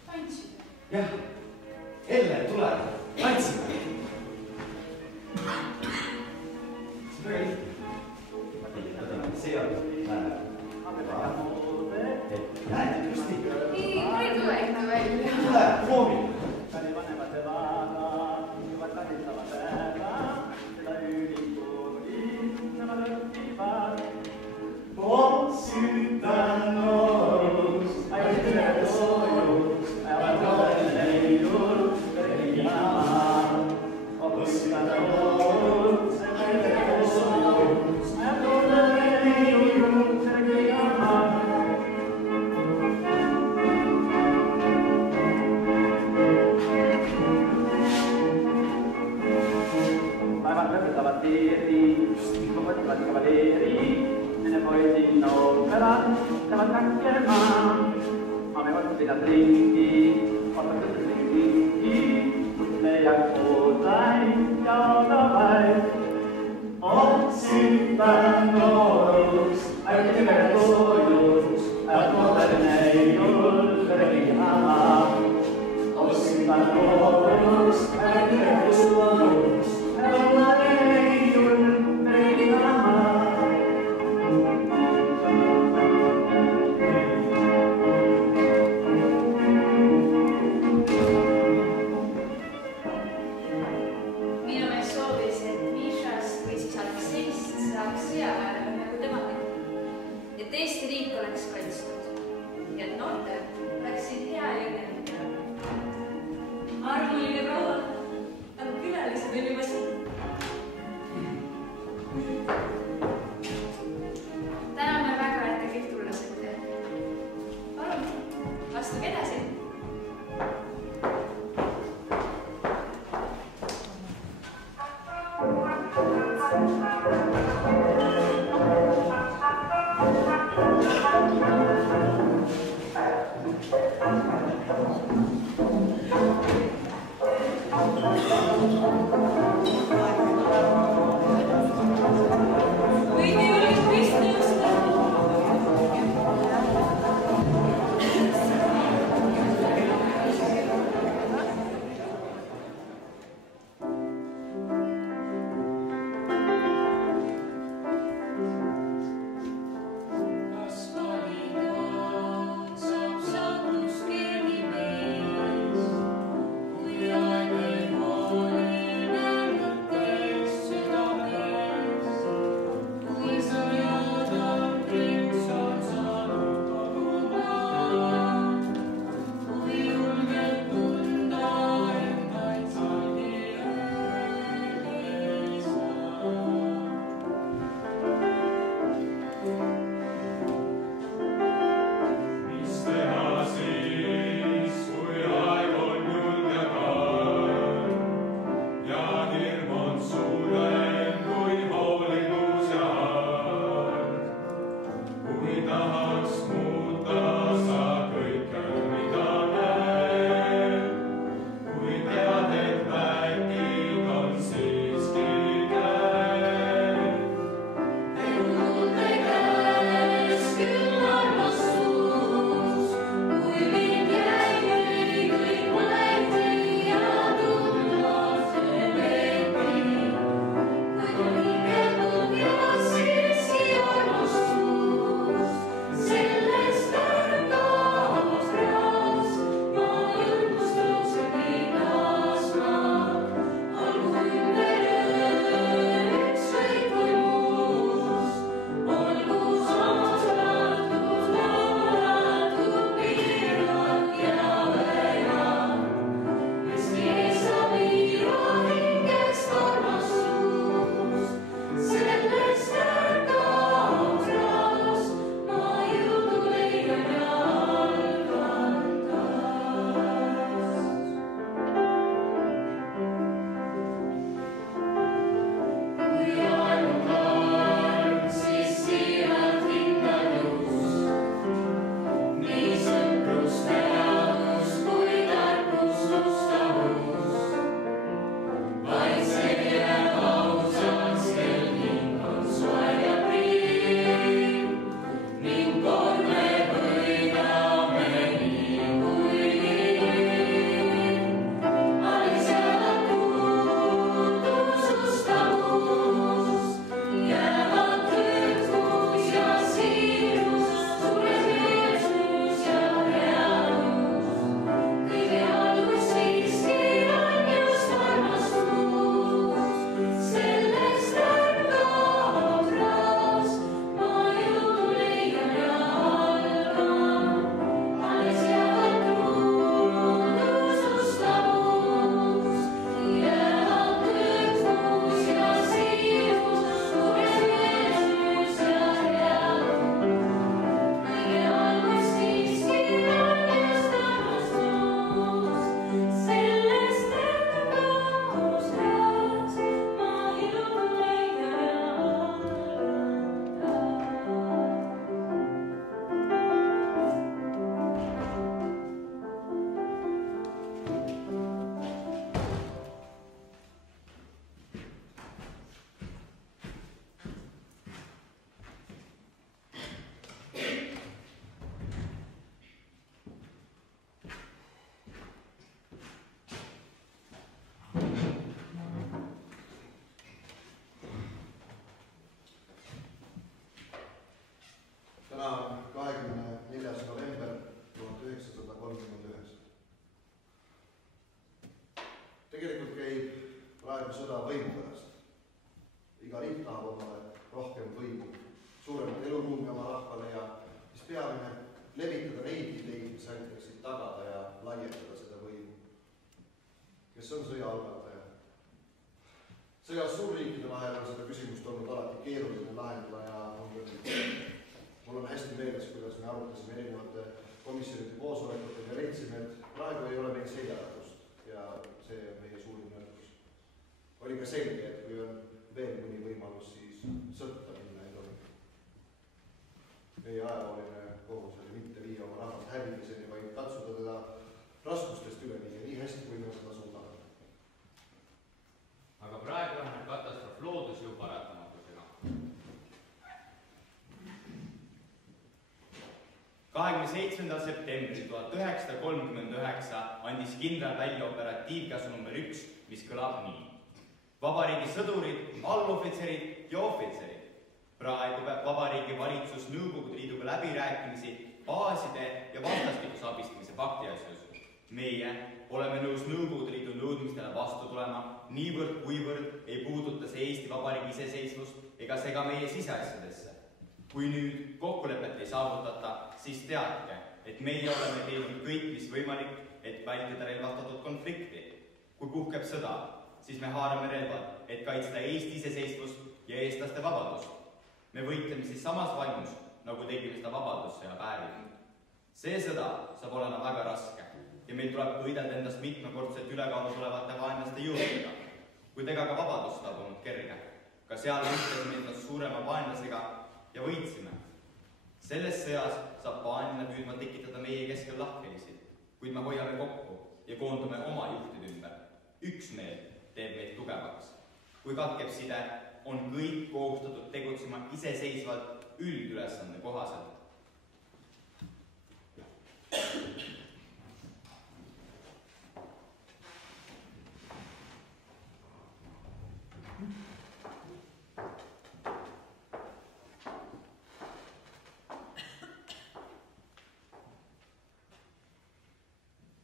Tantsida? Jah, Elle, tule, tantsime. See väga lihtne. See on näed, just nii. Ei, ma ei tule ikka välja. Tule, proovi. Armu Tegelikult käib praegu sõda võimu pärast. Iga riik tahab omale rohkem võimu, suuremat eluruumi oma rahvale ja mis peamine, levitada neid ideid, mis aitaksid tagada ja laiendada seda võimu. Kes on sõja algataja? Sõjas suurriikide vahel on seda küsimust olnud alati keeruline lahendada ja mul on hästi meeles, kuidas me arutasime erinevate komisjonide koosolekutel ja leidsime, et praegu ei ole meil seljaratust ja see on meie suurim nõrkus. Oli ka selge, et kui on veel mõni võimalus, siis sõtta minna ei tohi. Meie ajalooline kohus oli mitte viia oma rahvast hävimiseni, vaid katsuda teda raskustest üle viia nii hästi, kui me seda suudame. Aga praegu on katastroof loodusjõu paratamatusega. 27. septembril 1939 andis kindral välja operatiivkäsu number 1, mis kõlab nii. Vabariigi sõdurid, allohvitserid ja ohvitserid. Praegu peab Vabariigi valitsus Nõukogude Liiduga läbirääkimisi baaside ja vastastikus abistamise pakti asjus. Meie oleme nõus Nõukogude Liidu nõudmistele vastu tulema, niivõrd kuivõrd ei puuduta see Eesti Vabariigi iseseisvust ega sega meie siseasjadesse. Kui nüüd kokkulepet ei saavutata, siis teadke, et meie oleme teinud kõik, mis võimalik, et vältida relvastatud konflikti. Kui puhkeb sõda, siis me haarame relvad, et kaitsta Eesti iseseisvust ja eestlaste vabadust. Me võitleme siis samas vaimus, nagu tegime seda vabadussõja päevil. See sõda saab olema väga raske ja meil tuleb võidelda endast mitmekordselt ülekaalus olevate vaenlaste jõududega, kuid ega ka vabadust tabunud kerge. Ka seal võitlesime endast suurema vaenlasega ja võitsime. Selles sõjas saab vaenlane püüdma tekitada meie keskel lahkhelisid, kuid me hoiame kokku ja koondume oma juhtide ümber. Üksmeel teeb meid tugevaks. Kui katkeb side, on kõik kohustatud tegutsema iseseisvalt üldülesande kohaselt.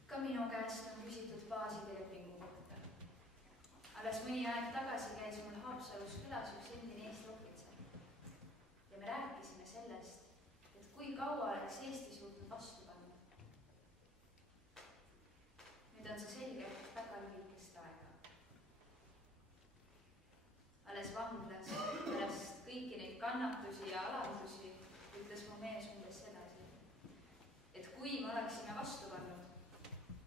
Ka minu käest on küsitud baaside lepingu kohta. Alles mõni aeg tagasi käis mul Haapsalus külas üks endine Eesti ohvitser. Ja me rääkisime sellest, et kui kaua oleks Eesti suutnud vastu panna. Nüüd on see selge väga lühikest aega. Alles vanglas pärast kõiki neid kannatusi ja alandusi ütles mu mees umbes sedasi, et kui me oleksime vastu pannud,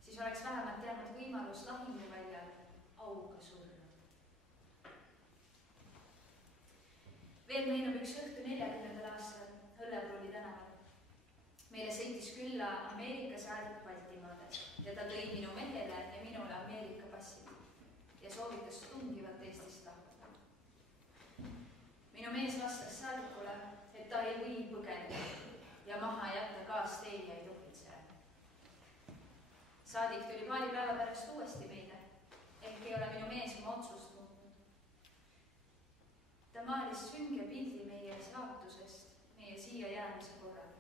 siis oleks vähemalt jäänud võimalus lahinguväljal auga surra. Veel meenub üks õhtu 40. aastal Õllepruuli tänaval. Meile sõitis külla Ameerika saadik Baltimaades ja ta tõi minu mehele ja minule Ameerika passid ja soovitas tungivalt Eestist lahkuda. Minu mees vastas saadikule, et ta ei või põgeneda ja maha jätta kaasteelijaid ohvitsere. Saadik tuli paari päeva pärast uuesti meile, ehk ei ole minu mees oma otsust muutnud. Ta maalis sünge pildi meie saatusest, meie siia jäämise korral.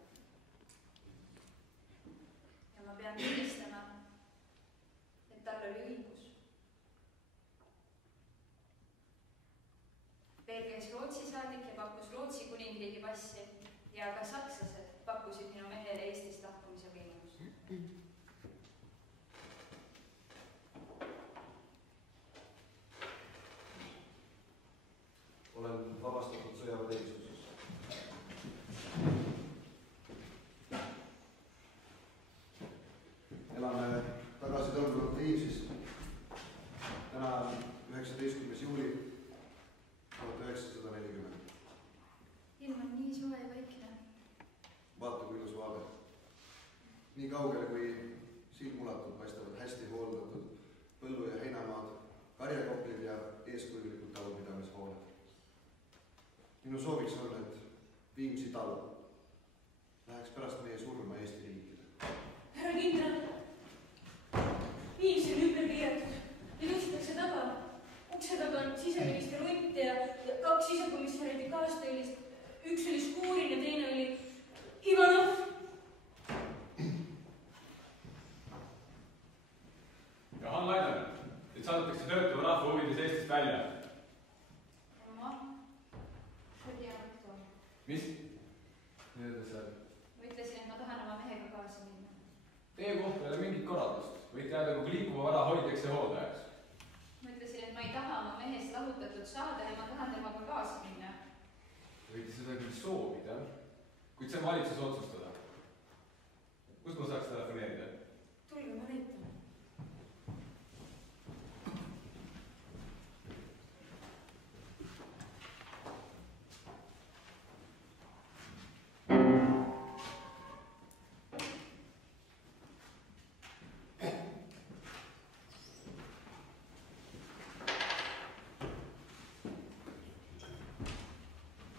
Ja ma pean tunnistama, et tal oli õigus. Veel käis Rootsi saadik ja pakkus Rootsi kuningriigi passi ja ka sakslased pakkusid minu mehele Eestist lahkumise võimalust. Olen vabastatud sõjaväeteenistuses. Elame tagasi tõmbunult Viimsis. Täna on 19. juuli 1940. Ilm on nii soe ja vaikne. Vaata, kui ilus vaade. Nii kaugele, kui silmulatud paistavad hästi hooldatud põllu- ja heinamaad, karjakoplid ja eeskujulikud talupidamishooned. Minu sooviks on, et Viimsi talu läheks pärast meie surma Eesti riikide. Härra kindral, Viimsi on ümber piiratud ja tõstetakse taga. Ukse taga on siseminister Unt ja 2 sisekomissaridi kaastöölist. Üks oli Skuurin ja teine oli Ivanov. Johan Laine, et saad välja. Ema, sul jäänud too. Mis? Mida te seal? Ma ütlesin, et ma tahan oma mehega kaasa minna. Teie kohta ei ole mingit korraldust. Võite jääda kui liikuva vara hoidjaks ja hooldajaks. Ma ütlesin, et ma ei taha oma mehest lahutatud saada ja ma tahan temaga kaasa minna. Võite seda küll soovida, kuid see on valitsuse otsustada. Kus ma saaks telefoneerida? Tulge, ma näitan.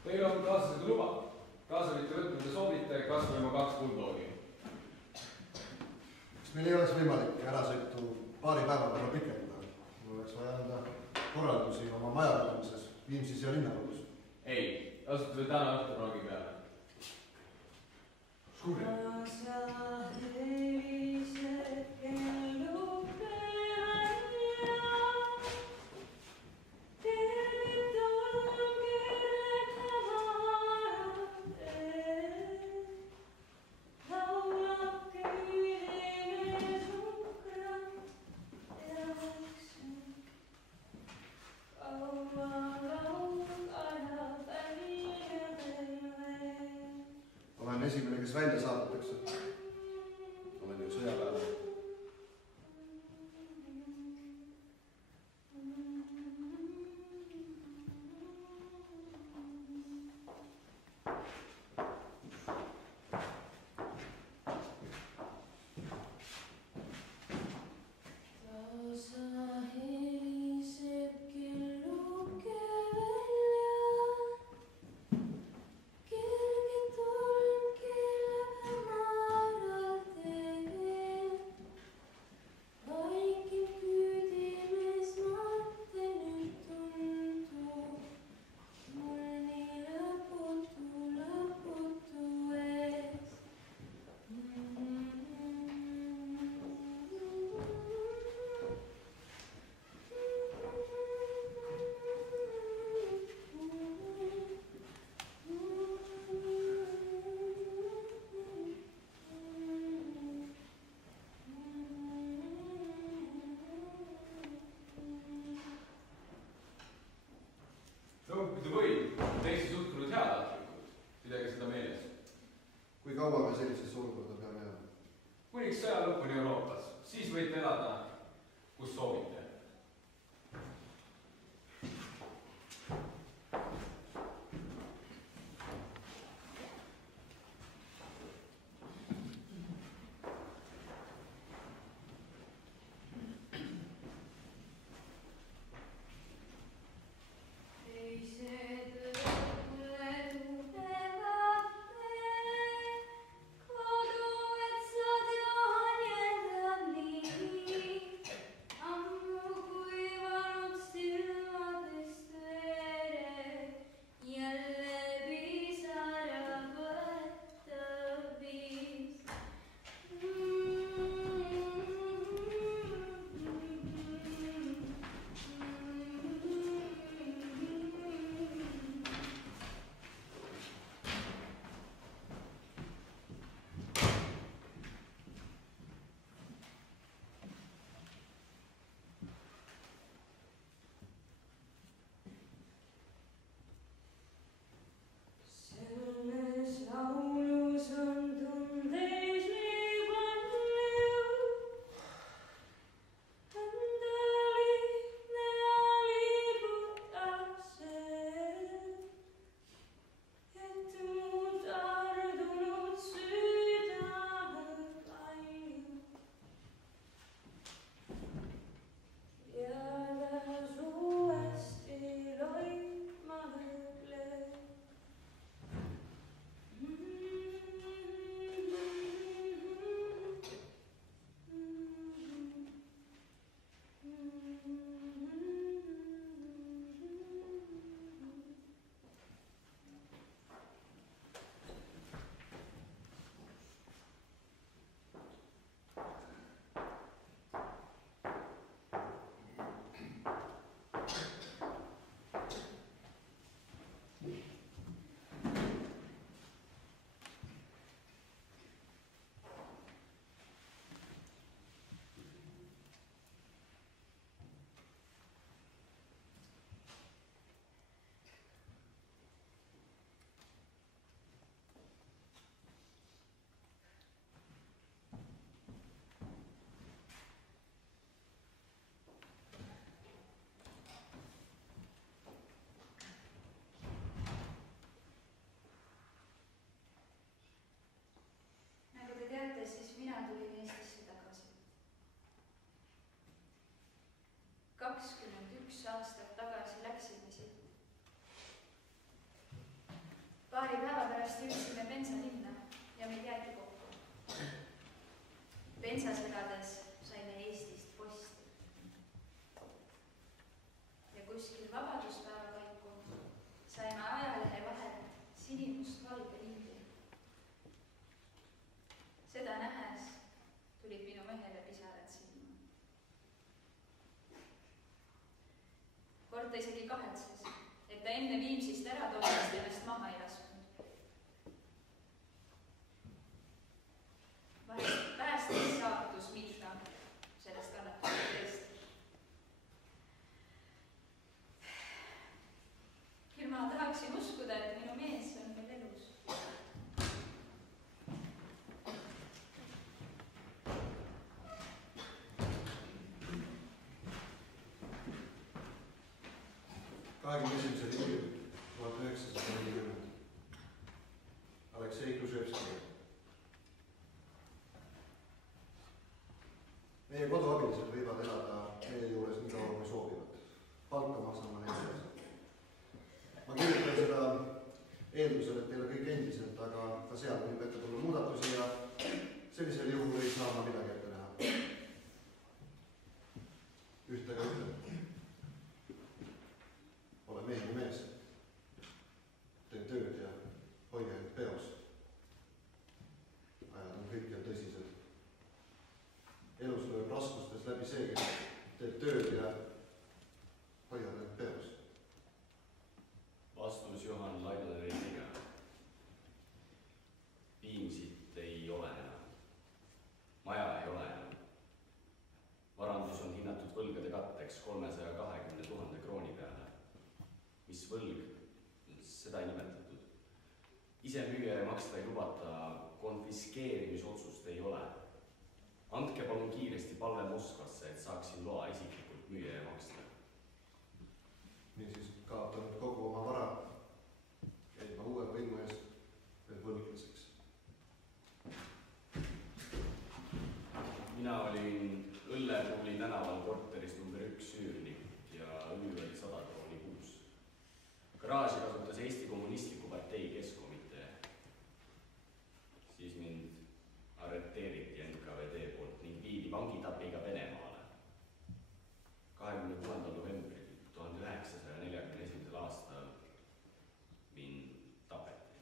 Teil on kaaslasega luba. Kaasa võite võtnud ja soovite, kas või ma 2 buldoogi. Kas meil ei oleks võimalik ärasõitu paari päeva peale pikendada? Mul oleks vaja anda korraldusi oma majapidamises Viimsis ja linnakodus. Ei, asute veel täna õhtu rongi peale. Skuri. Olen esimene, kes välja saadetakse. Olen ju sõjaväelane. Kerge tolm keeleb hämar. 21 aastat tagasi läksime siit. Paari päeva pärast jõudsime Pensa linna ja meid jäeti kokku. Pensas elades saime Eestist posti. Ja kuskil vabaduspäeva paiku saime ajalehe vahelt sinimustvalge lindi. Seda nähes tulid minu mehele pisarad silma. Kord ta isegi kahetses, et ta enne Viimsist ära toomist ennast maha ei lasknud. Päästis saatus Miika sellest kannatusest tõesti. Küll ma tahaksin uskuda, et minu mees on veel elus. juulil 1940. Aleksei Kruševski. Meie koduabilised võivad elada meie juures nii kaua, kui soovivad. Palka maksan ma neile edasi. Ma kirjutan seda eeldusel, et teile kõik endiselt, aga ka seal võib ette tulla muudatusi ja sellisel juhul ei saa ma midagi ette näha. Ühtega ütlen. Ole mees ja mees. Teen tööd ja hoia end peos. Ajad on kõik ja tõsised. Elus lööb raskustes läbi see, kes teeb tööd ja hoiad end peos. Vastus Johan Laidoneriga. Viimsit ei ole enam. Maja ei ole enam. Varandus on hinnatud võlgade katteks 320 000 krooni peale. Mis võlg? Seda ei nimetatud. Ise müüja maksta ei lubata, konfiskeerimisotsust ei ole. Andke palun kiiresti palve Moskvasse, et saaksin loa isiklikult müüa ja maksta. Niisiis kaotanud kogu oma vara, jäid ma uue võimu eest veel võlglaseks. Mina olin Õllepuuli tänaval korteris number 1 üürnik ja üür oli 100 krooni kuus. Garaaži kasutas Eesti Kommunistliku Partei Keskkomitee. Siis mind arreteeriti NKVD poolt ning viidi vangitapiga Venemaale. 26. novembril 1941. aastal mind tapeti.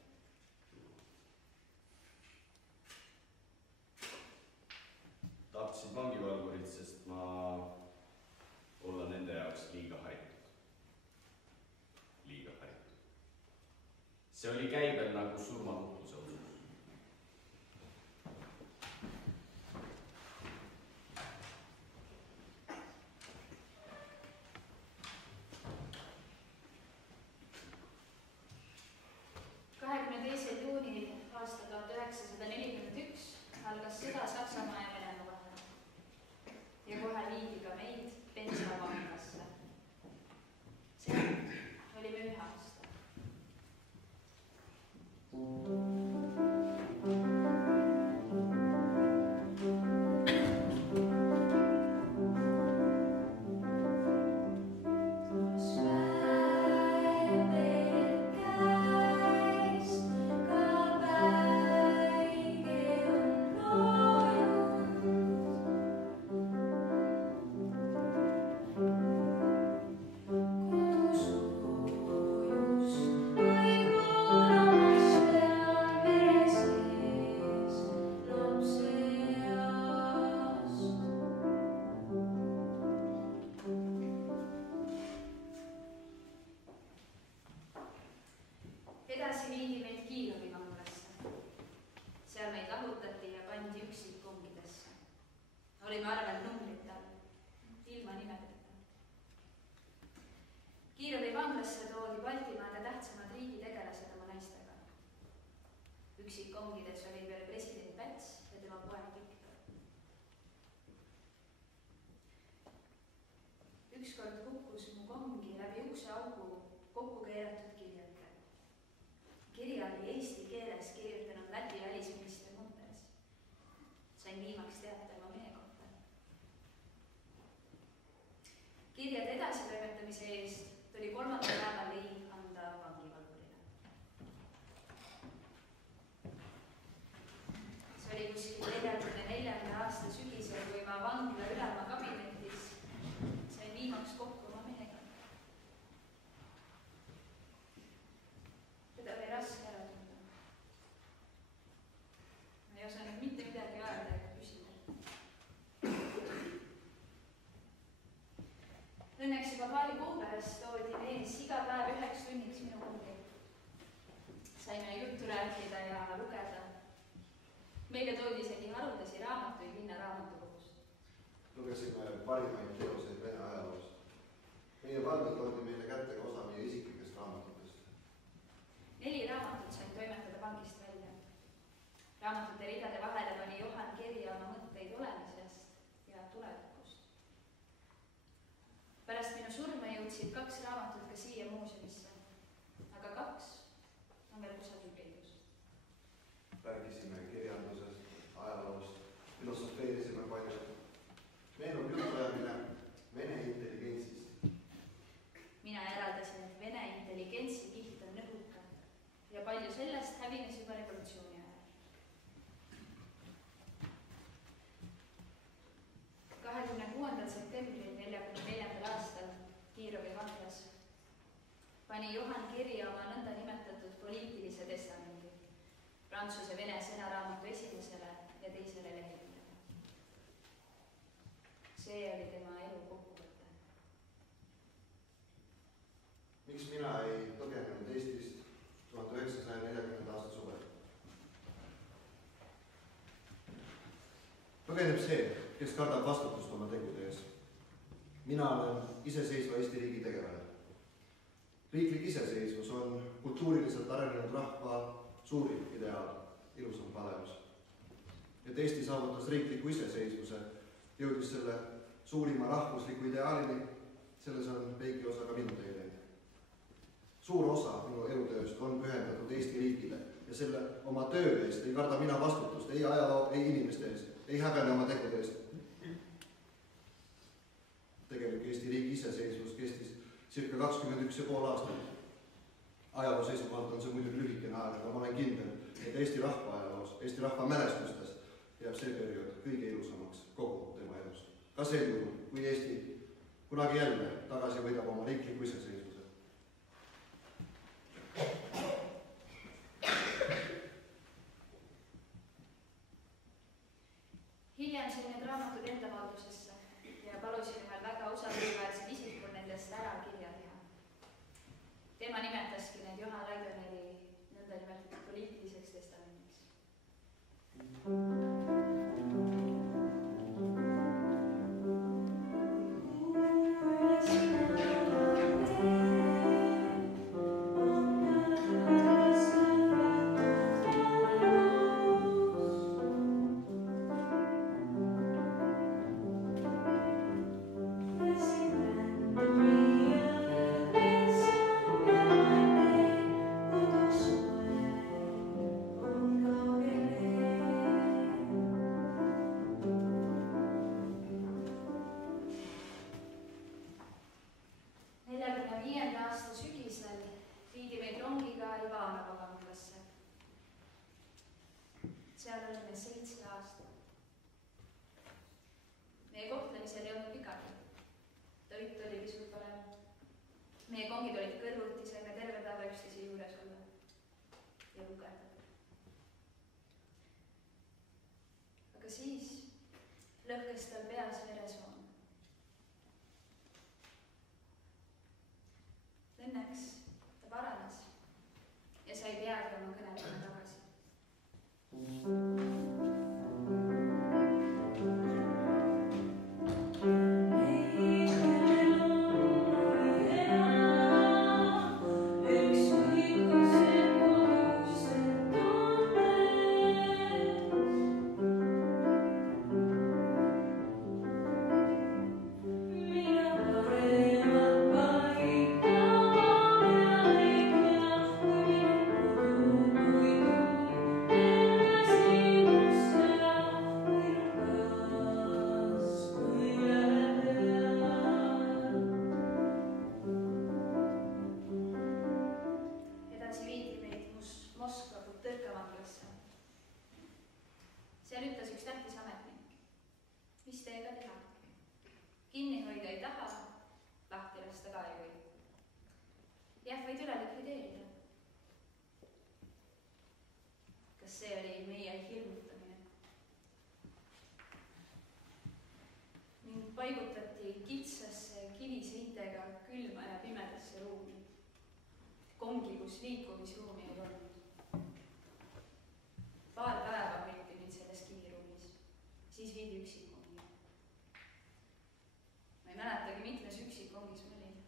Tapsid vangivalvurid, sest ma olla nende jaoks liiga haritud. Liiga haritud. See oli käibel nagu surmanutluse otsus. Juunil aasta 1941 algas sõda Saksamaa ja Venemaa vahel ja kohe viidi ka meid Pensa vanglasse. Sealt olime 1 aasta. Edasi viidi meid Kiilovi vanglasse. Seal meid lahutati ja pandi üksikkongidesse. Olime arvel numbrit all, ilma nimedeta. Kiilovi vanglasse toodi Baltimaade tähtsamad riigitegelased oma naistega. Üksikkongides oli veel president Päts ja tema poeg Viktor. Ükskord kukkus mu kongi läbi ukseaugu kokku keeratud kirjake. Kirja oli eesti keeles kirjutanud Läti välisminister Munters. Sain viimaks teada tema mehe kohta. kirjade edasitoimetamise eest tuli 3. päeval leib anda vangivalvurile. See oli kuskil 44. aasta sügisel, kui ma vangla ülema kabinetis sain viimaks kokku oma mehega. Teda oli raske ära tunda. Ma ei osanud mitte midagi öelda ega küsida. Õnneks juba paari kuu pärast toodi mees iga päev 1 tunniks minu kongi. Saime juttu rääkida ja lugeda. Meile toodi isegi haruldasi raamatuid linna raamatukogust. Lugesime parimaid teoseid Vene ajaloost. Meie valdel toodi meile kätte ka osa meie isiklikest raamatutest. 4 raamatut sain toimetada vangist välja. Raamatute ridade vahele pani Johan kirja oma mõtteid olemisest ja tulevikust. Pärast minu surma jõudsid 2 raamatut ka siia muuseumisse, aga 2 on veel kusagil peidus. Rääkisime kirjandusest, ajaloost, filosofeerisime palju. Meenub jutuajamine Vene intelligentsist. Mina järeldasin, et Vene intelligentsi kiht on nõhuka ja palju sellest hävines juba revolutsiooni ajal. 26. septembril 1944. aastal Kirovi vanglas pani Johan kirja oma nõnda nimetatud poliitilise testamendi Prantsuse-Vene sõnaraamatu 1. ja 2. leheküljele. See oli tema elu kokkuvõte. Miks mina ei põgenenud Eestist 1940. aasta suvel? Põgeneb see, kes kardab vastutust oma tegude ees. Mina olen iseseisva Eesti riigi tegelane. Riiklik iseseisvus on kultuuriliselt arenenud rahva suurim ideaal, ilusam palemus. Et Eesti saavutas riikliku iseseisvuse, jõudis selle suurima rahvusliku ideaalini, selles on veiki osa ka minu teeleid. Suur osa minu elutööst on pühendatud Eesti riigile ja selle oma töö eest ei karda mina vastutust ei ajaloo, ei inimeste ees, ei häbene oma tegude eest. Tegelik Eesti riigi iseseisvus kestis circa 21,5 aastat. Ajaloo seisukohalt on see muidugi lühikene aeg, aga ma olen kindel, et Eesti rahva ajaloos, Eesti rahva mälestustes jääb see periood kõige ilusamaks kogu tema elus. Ka see juhul, kui Eesti kunagi jälle tagasi võidab oma riikliku iseseisvuse. Hiljem sain need raamatud enda valdusesse ja palusin ühel väga usaldusväärsel isikul nendest ära kirja teha. Tema nimetaski need Johan Laidoneri nõnda nimetatud poliitiliseks testamendiks. Seal olime 7 aastat. Meie kohtlemisel ei olnud vigagi. Toit oli pisut parem. Meie kongid olid kõrvuti, saime terve päeva üksteise juures olla ja lugeda. Aga siis lõhkes tal peas veresoon. Õnneks ta paranes ja sai peagi oma kõnedele tagasi. Mina üle likvideerida. Kas see oli meie hirmutamine? Mind paigutati kitsasse kiviseintega külma ja pimedasse ruumi. Kongi, kus liikumisruumi ei olnud. Paar päeva hoiti mind selles kiviruumis, siis viidi üksikkongi. Ma ei mäletagi, mitmes üksikkongis ma olin.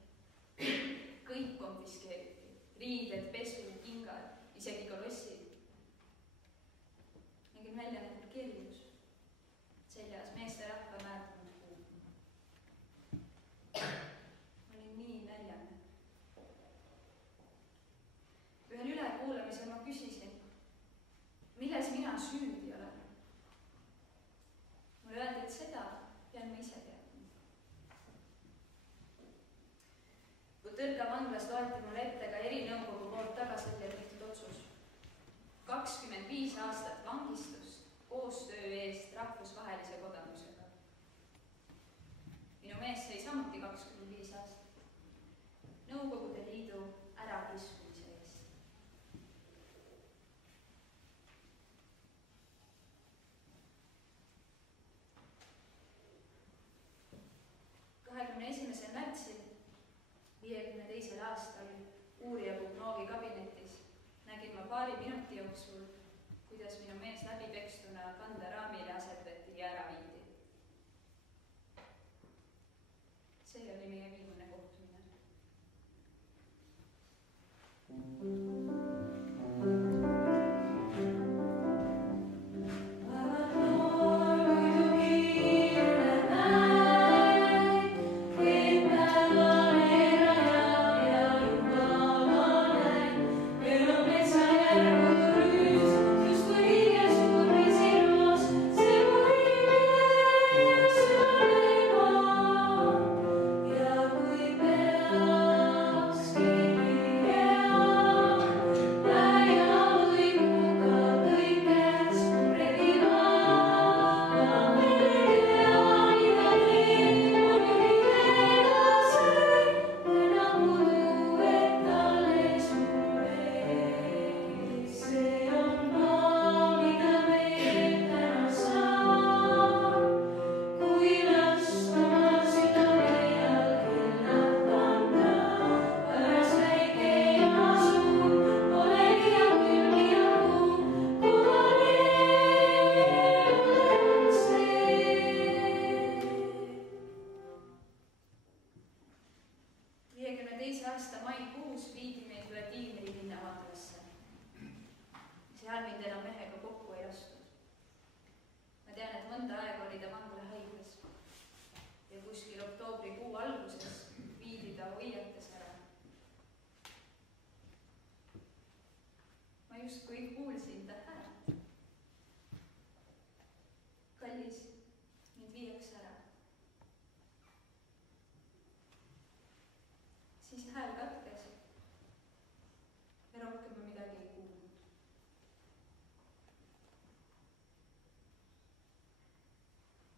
Kõik konfiskeeriti, riided, pesu, kingad, isegi kalossid. Nägin välja nagu kerjus, seljas meeste rahva määrdanud kuu. Ma olin nii näljane. Ühel ülekuulamisel ma küsisin, milles mina süüdi olen. Mulle öeldi, et seda pean ma ise teadma. Tõrga vanglas loeti mulle ette ka erinõukogu poolt tagasvälja tehtud otsus. 25 aastat vangistust koostöö eest rahvusvahelise kodamusega. Minu mees sai samuti 25 aastat. Nõukogude Liidu ärakiskumise eest. märtsil 52. aastal uurija Bubnovi kabinetis nägin ma paari minuti jooksul, kuidas minu mees läbipekstuna kanderaamile asetati ja ära viidi. See oli meie viimane kohtumine.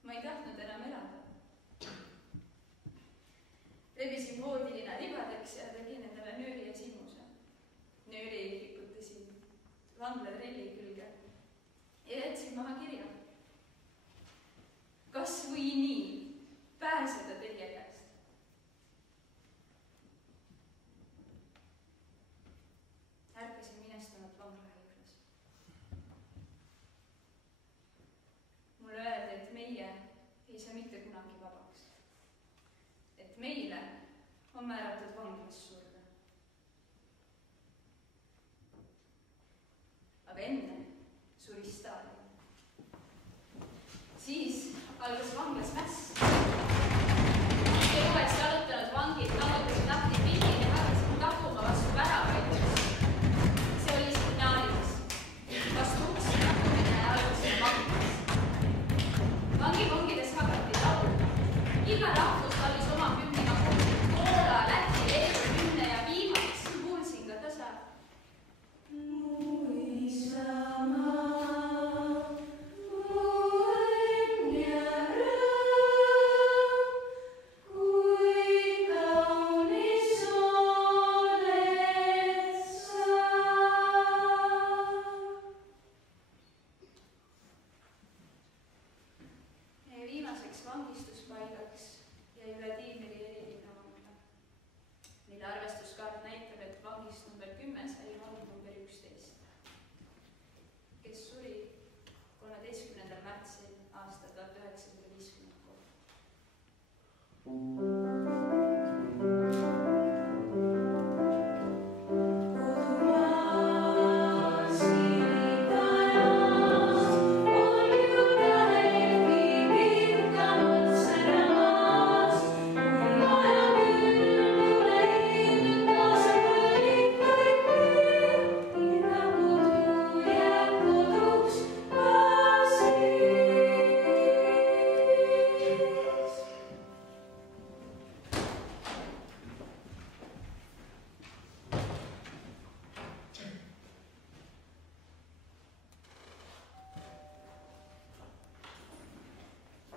Ma ei tahtnud enam elada. Rebisin voodilina ribadeks ja tegin endale nööri ja simuse. Nööri rikutasin vangla trelli külge ja jätsin maha kirja. Kas või nii pääseda teie käest? Ärkasin minestunud vanglahaiglas. Mulle öeldi, et meie ei saa mitte kunagi vabaks. Et meile on määratud vanglas surra. Aga enne suri Stalin. Siis algas vanglas mäss. Ja uuesti alutanud vangid lammutasid lahti pillid ja hakkasid tapuma vastu väravaid. See oli signaalides. Vastu uksi tapumine algusime vanglas. Vangides hakati laulma. Iga rahvus vallis oma hümniga kuulda. Poola, Läti, Leedu hümne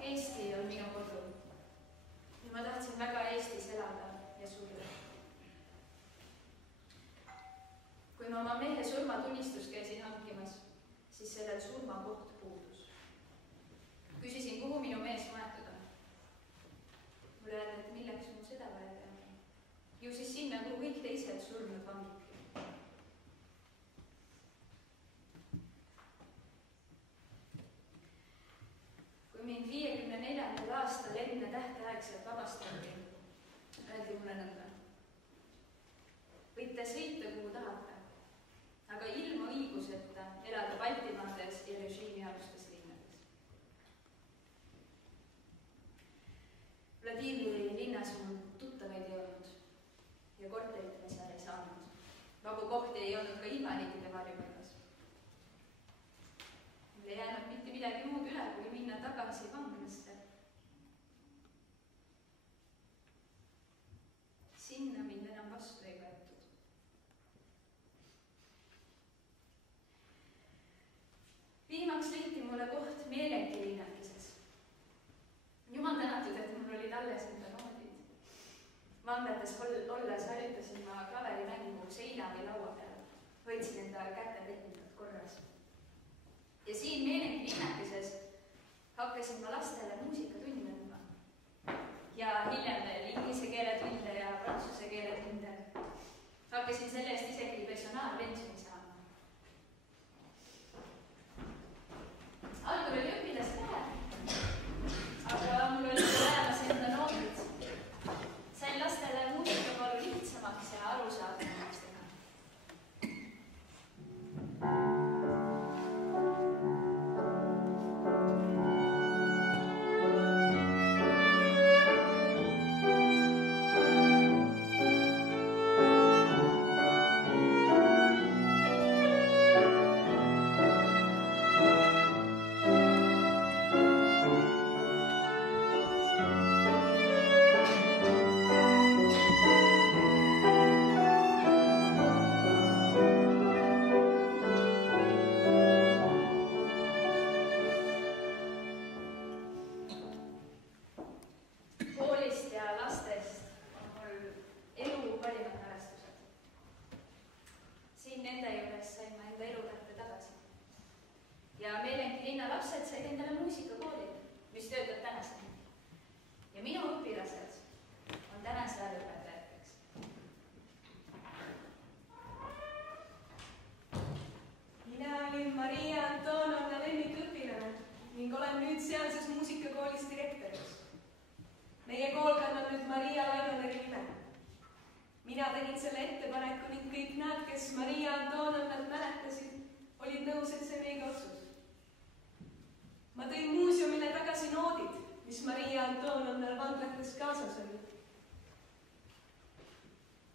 Eesti on minu kodu ja ma tahtsin väga Eestis elada ja surra. Kui ma oma mehe surmatunnistust käisin hankimas, siis sellel surmakoht puudus. Küsisin, kuhu minu mees maetud on. Mulle öeldi, et milleks mu seda vaja teha. Ju siis sinna, kuhu kõik teised surnud vangid. Mind 54. aastal enne tähteaegselt vabastati, öeldi mulle nõnda. Võite sõita, kuhu tahate, aga ilma õiguseta elada Baltimaades ja režiimialustes linnades. Vladimiri linnas mul tuttavaid ei olnud ja korterit me seal ei saanud. Vabu kohti ei olnud ka ilmalikide varjupaigas. Mul ei jäänud mitte midagi muud üle, kui minna tagasi vanglasse. Sinna mind enam vastu ei võetud. Viimaks leiti mulle koht Meelenki linnakeses. Jumal tänatud, et mul olid alles enda noodid. Vanglates olles harjutasin ma klaverimängu seina või laua peal. Hoidsin enda kätepetnikud korras. Ja siin Meelenki linnakeses hakkasin ma lastele muusikatunde andma. Ja hiljem veel inglise keele tunde ja prantsuse keele tunde. Hakkasin selle eest isegi personaalpensioni saama. Algul oli õpilas vähe, aga mul oli olemas enda noodid. Sain lastele muusikakaalu lihtsamaks ja arusaadavamaks teha.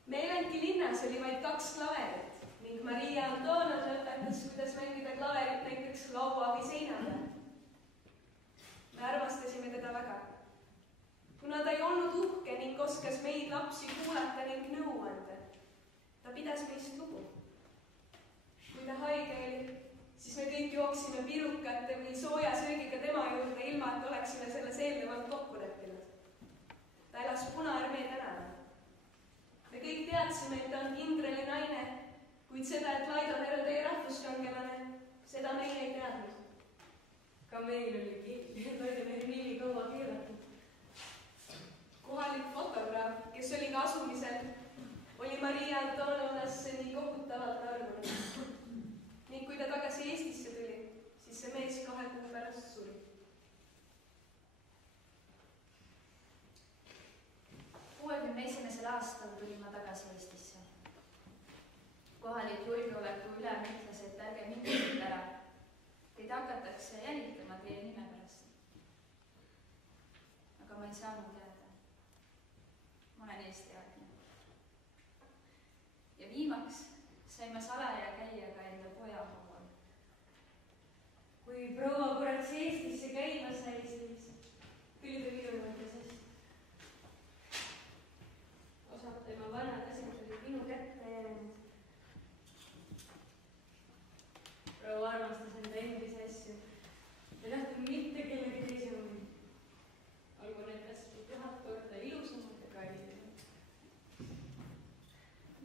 Meelenki linnas oli vaid 2 klaverit ning Maria Antonovna õpetas, kuidas mängida klaverit näiteks laua või seina peal. Me armastasime teda väga. Kuna ta ei olnud uhke ning oskas meid lapsi kuulata ning nõu anda, ta pidas meist lugu. Kui ta haige oli, siis me kõik jooksime pirukate või sooja söögiga tema juurde, ilma et oleksime selles eelnevalt kokku leppinud. Ta elas Punaarmee tänaval. Me kõik teadsime, et ta on kindrali naine, kuid seda, et Laidoner on teie rahvuskangelane, seda meie ei teadnud. Ka meil oli Laidoneri nimi kaua keelatud. Kohalik fotograaf, kes oli ka asumisel, oli Maria Antonovnasse nii kohutavalt armunud. Ning kui ta tagasi Eestisse tuli, siis see mees 2 kuu pärast suri. aastal tulin ma tagasi Eestisse. Kohalik julgeoleku ülem ütles, et ärge minge siit ära. Teid hakatakse jälitama teie nime pärast. Aga ma ei saanud jääda. Ma olen Eesti-aegne. Ja viimaks sain ma salaja käia ka enda poja haual. Kui proua korraks Eestisse käima sai, siis tuli ta minu juurde sest. Osad tema vanad asjad olid minu kätte jäänud. Proua armastas enda endise asju ja tahti mitte kellegi teise omi. Olgu need asjad 1000 korda ilusamad ja kallimad.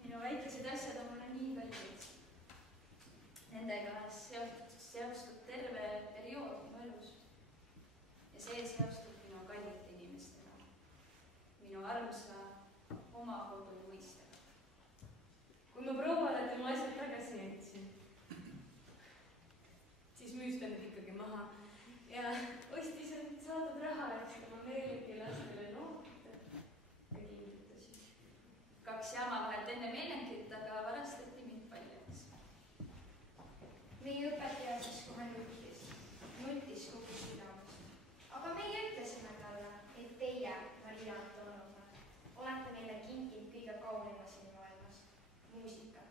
Minu väikesed asjad on mulle nii kallid. Nendega seostub terve periood minu elus. Ja see seostub minu kallite inimestega. Minu armsa oma kodu mõistega. Kui ma prouale tema asjad tagasi jätsin, siis müüs ta nüüd ikkagi maha ja ostis saadud raha eest tema meelike lastele noote ja kingitusi. 2 jama vahelt enne meelendit, aga varastati mind paljaks. Meie õpetaja siis kohe nutis kogu südamust. Aga meie ütlesime talle, et teie, Maria Antonovna, olete meile kinkinud kõige kaunima siin maailmas, muusika.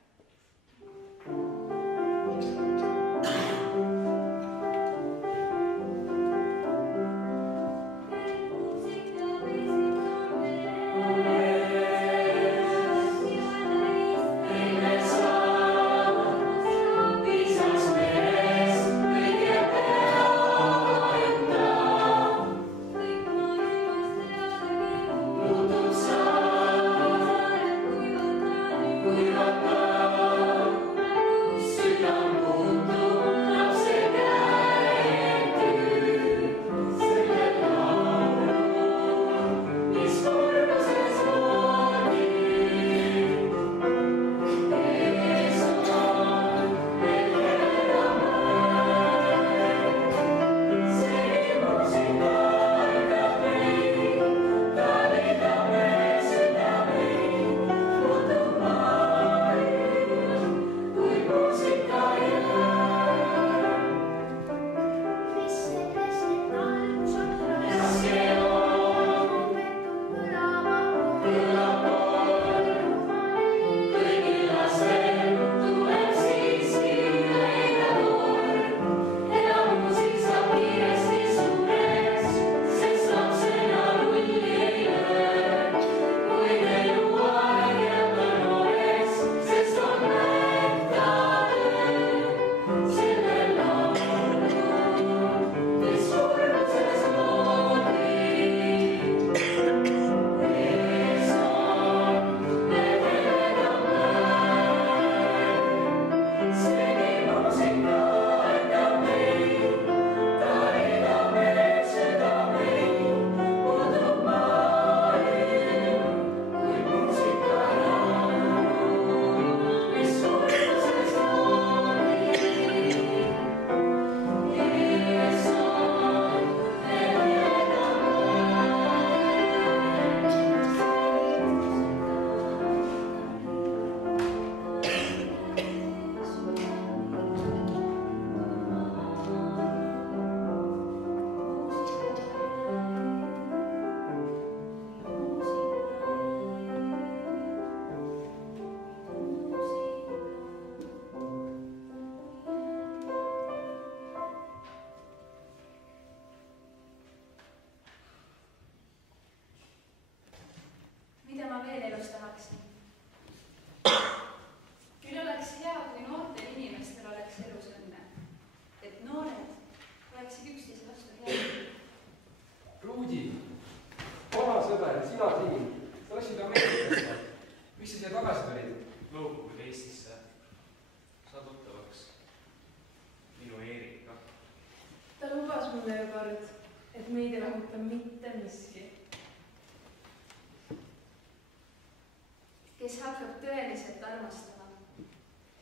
Kes hakkab tõeliselt armastama,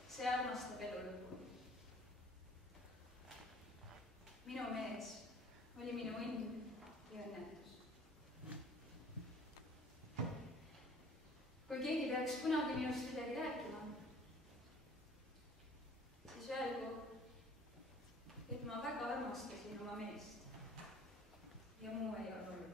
see armastab elu lõpuni. Minu mees oli minu õnn ja õnnetus. keegi peaks kunagi minust midagi rääkima, siis öelgu, et ma väga armastasin oma meest ja muu ei olnud.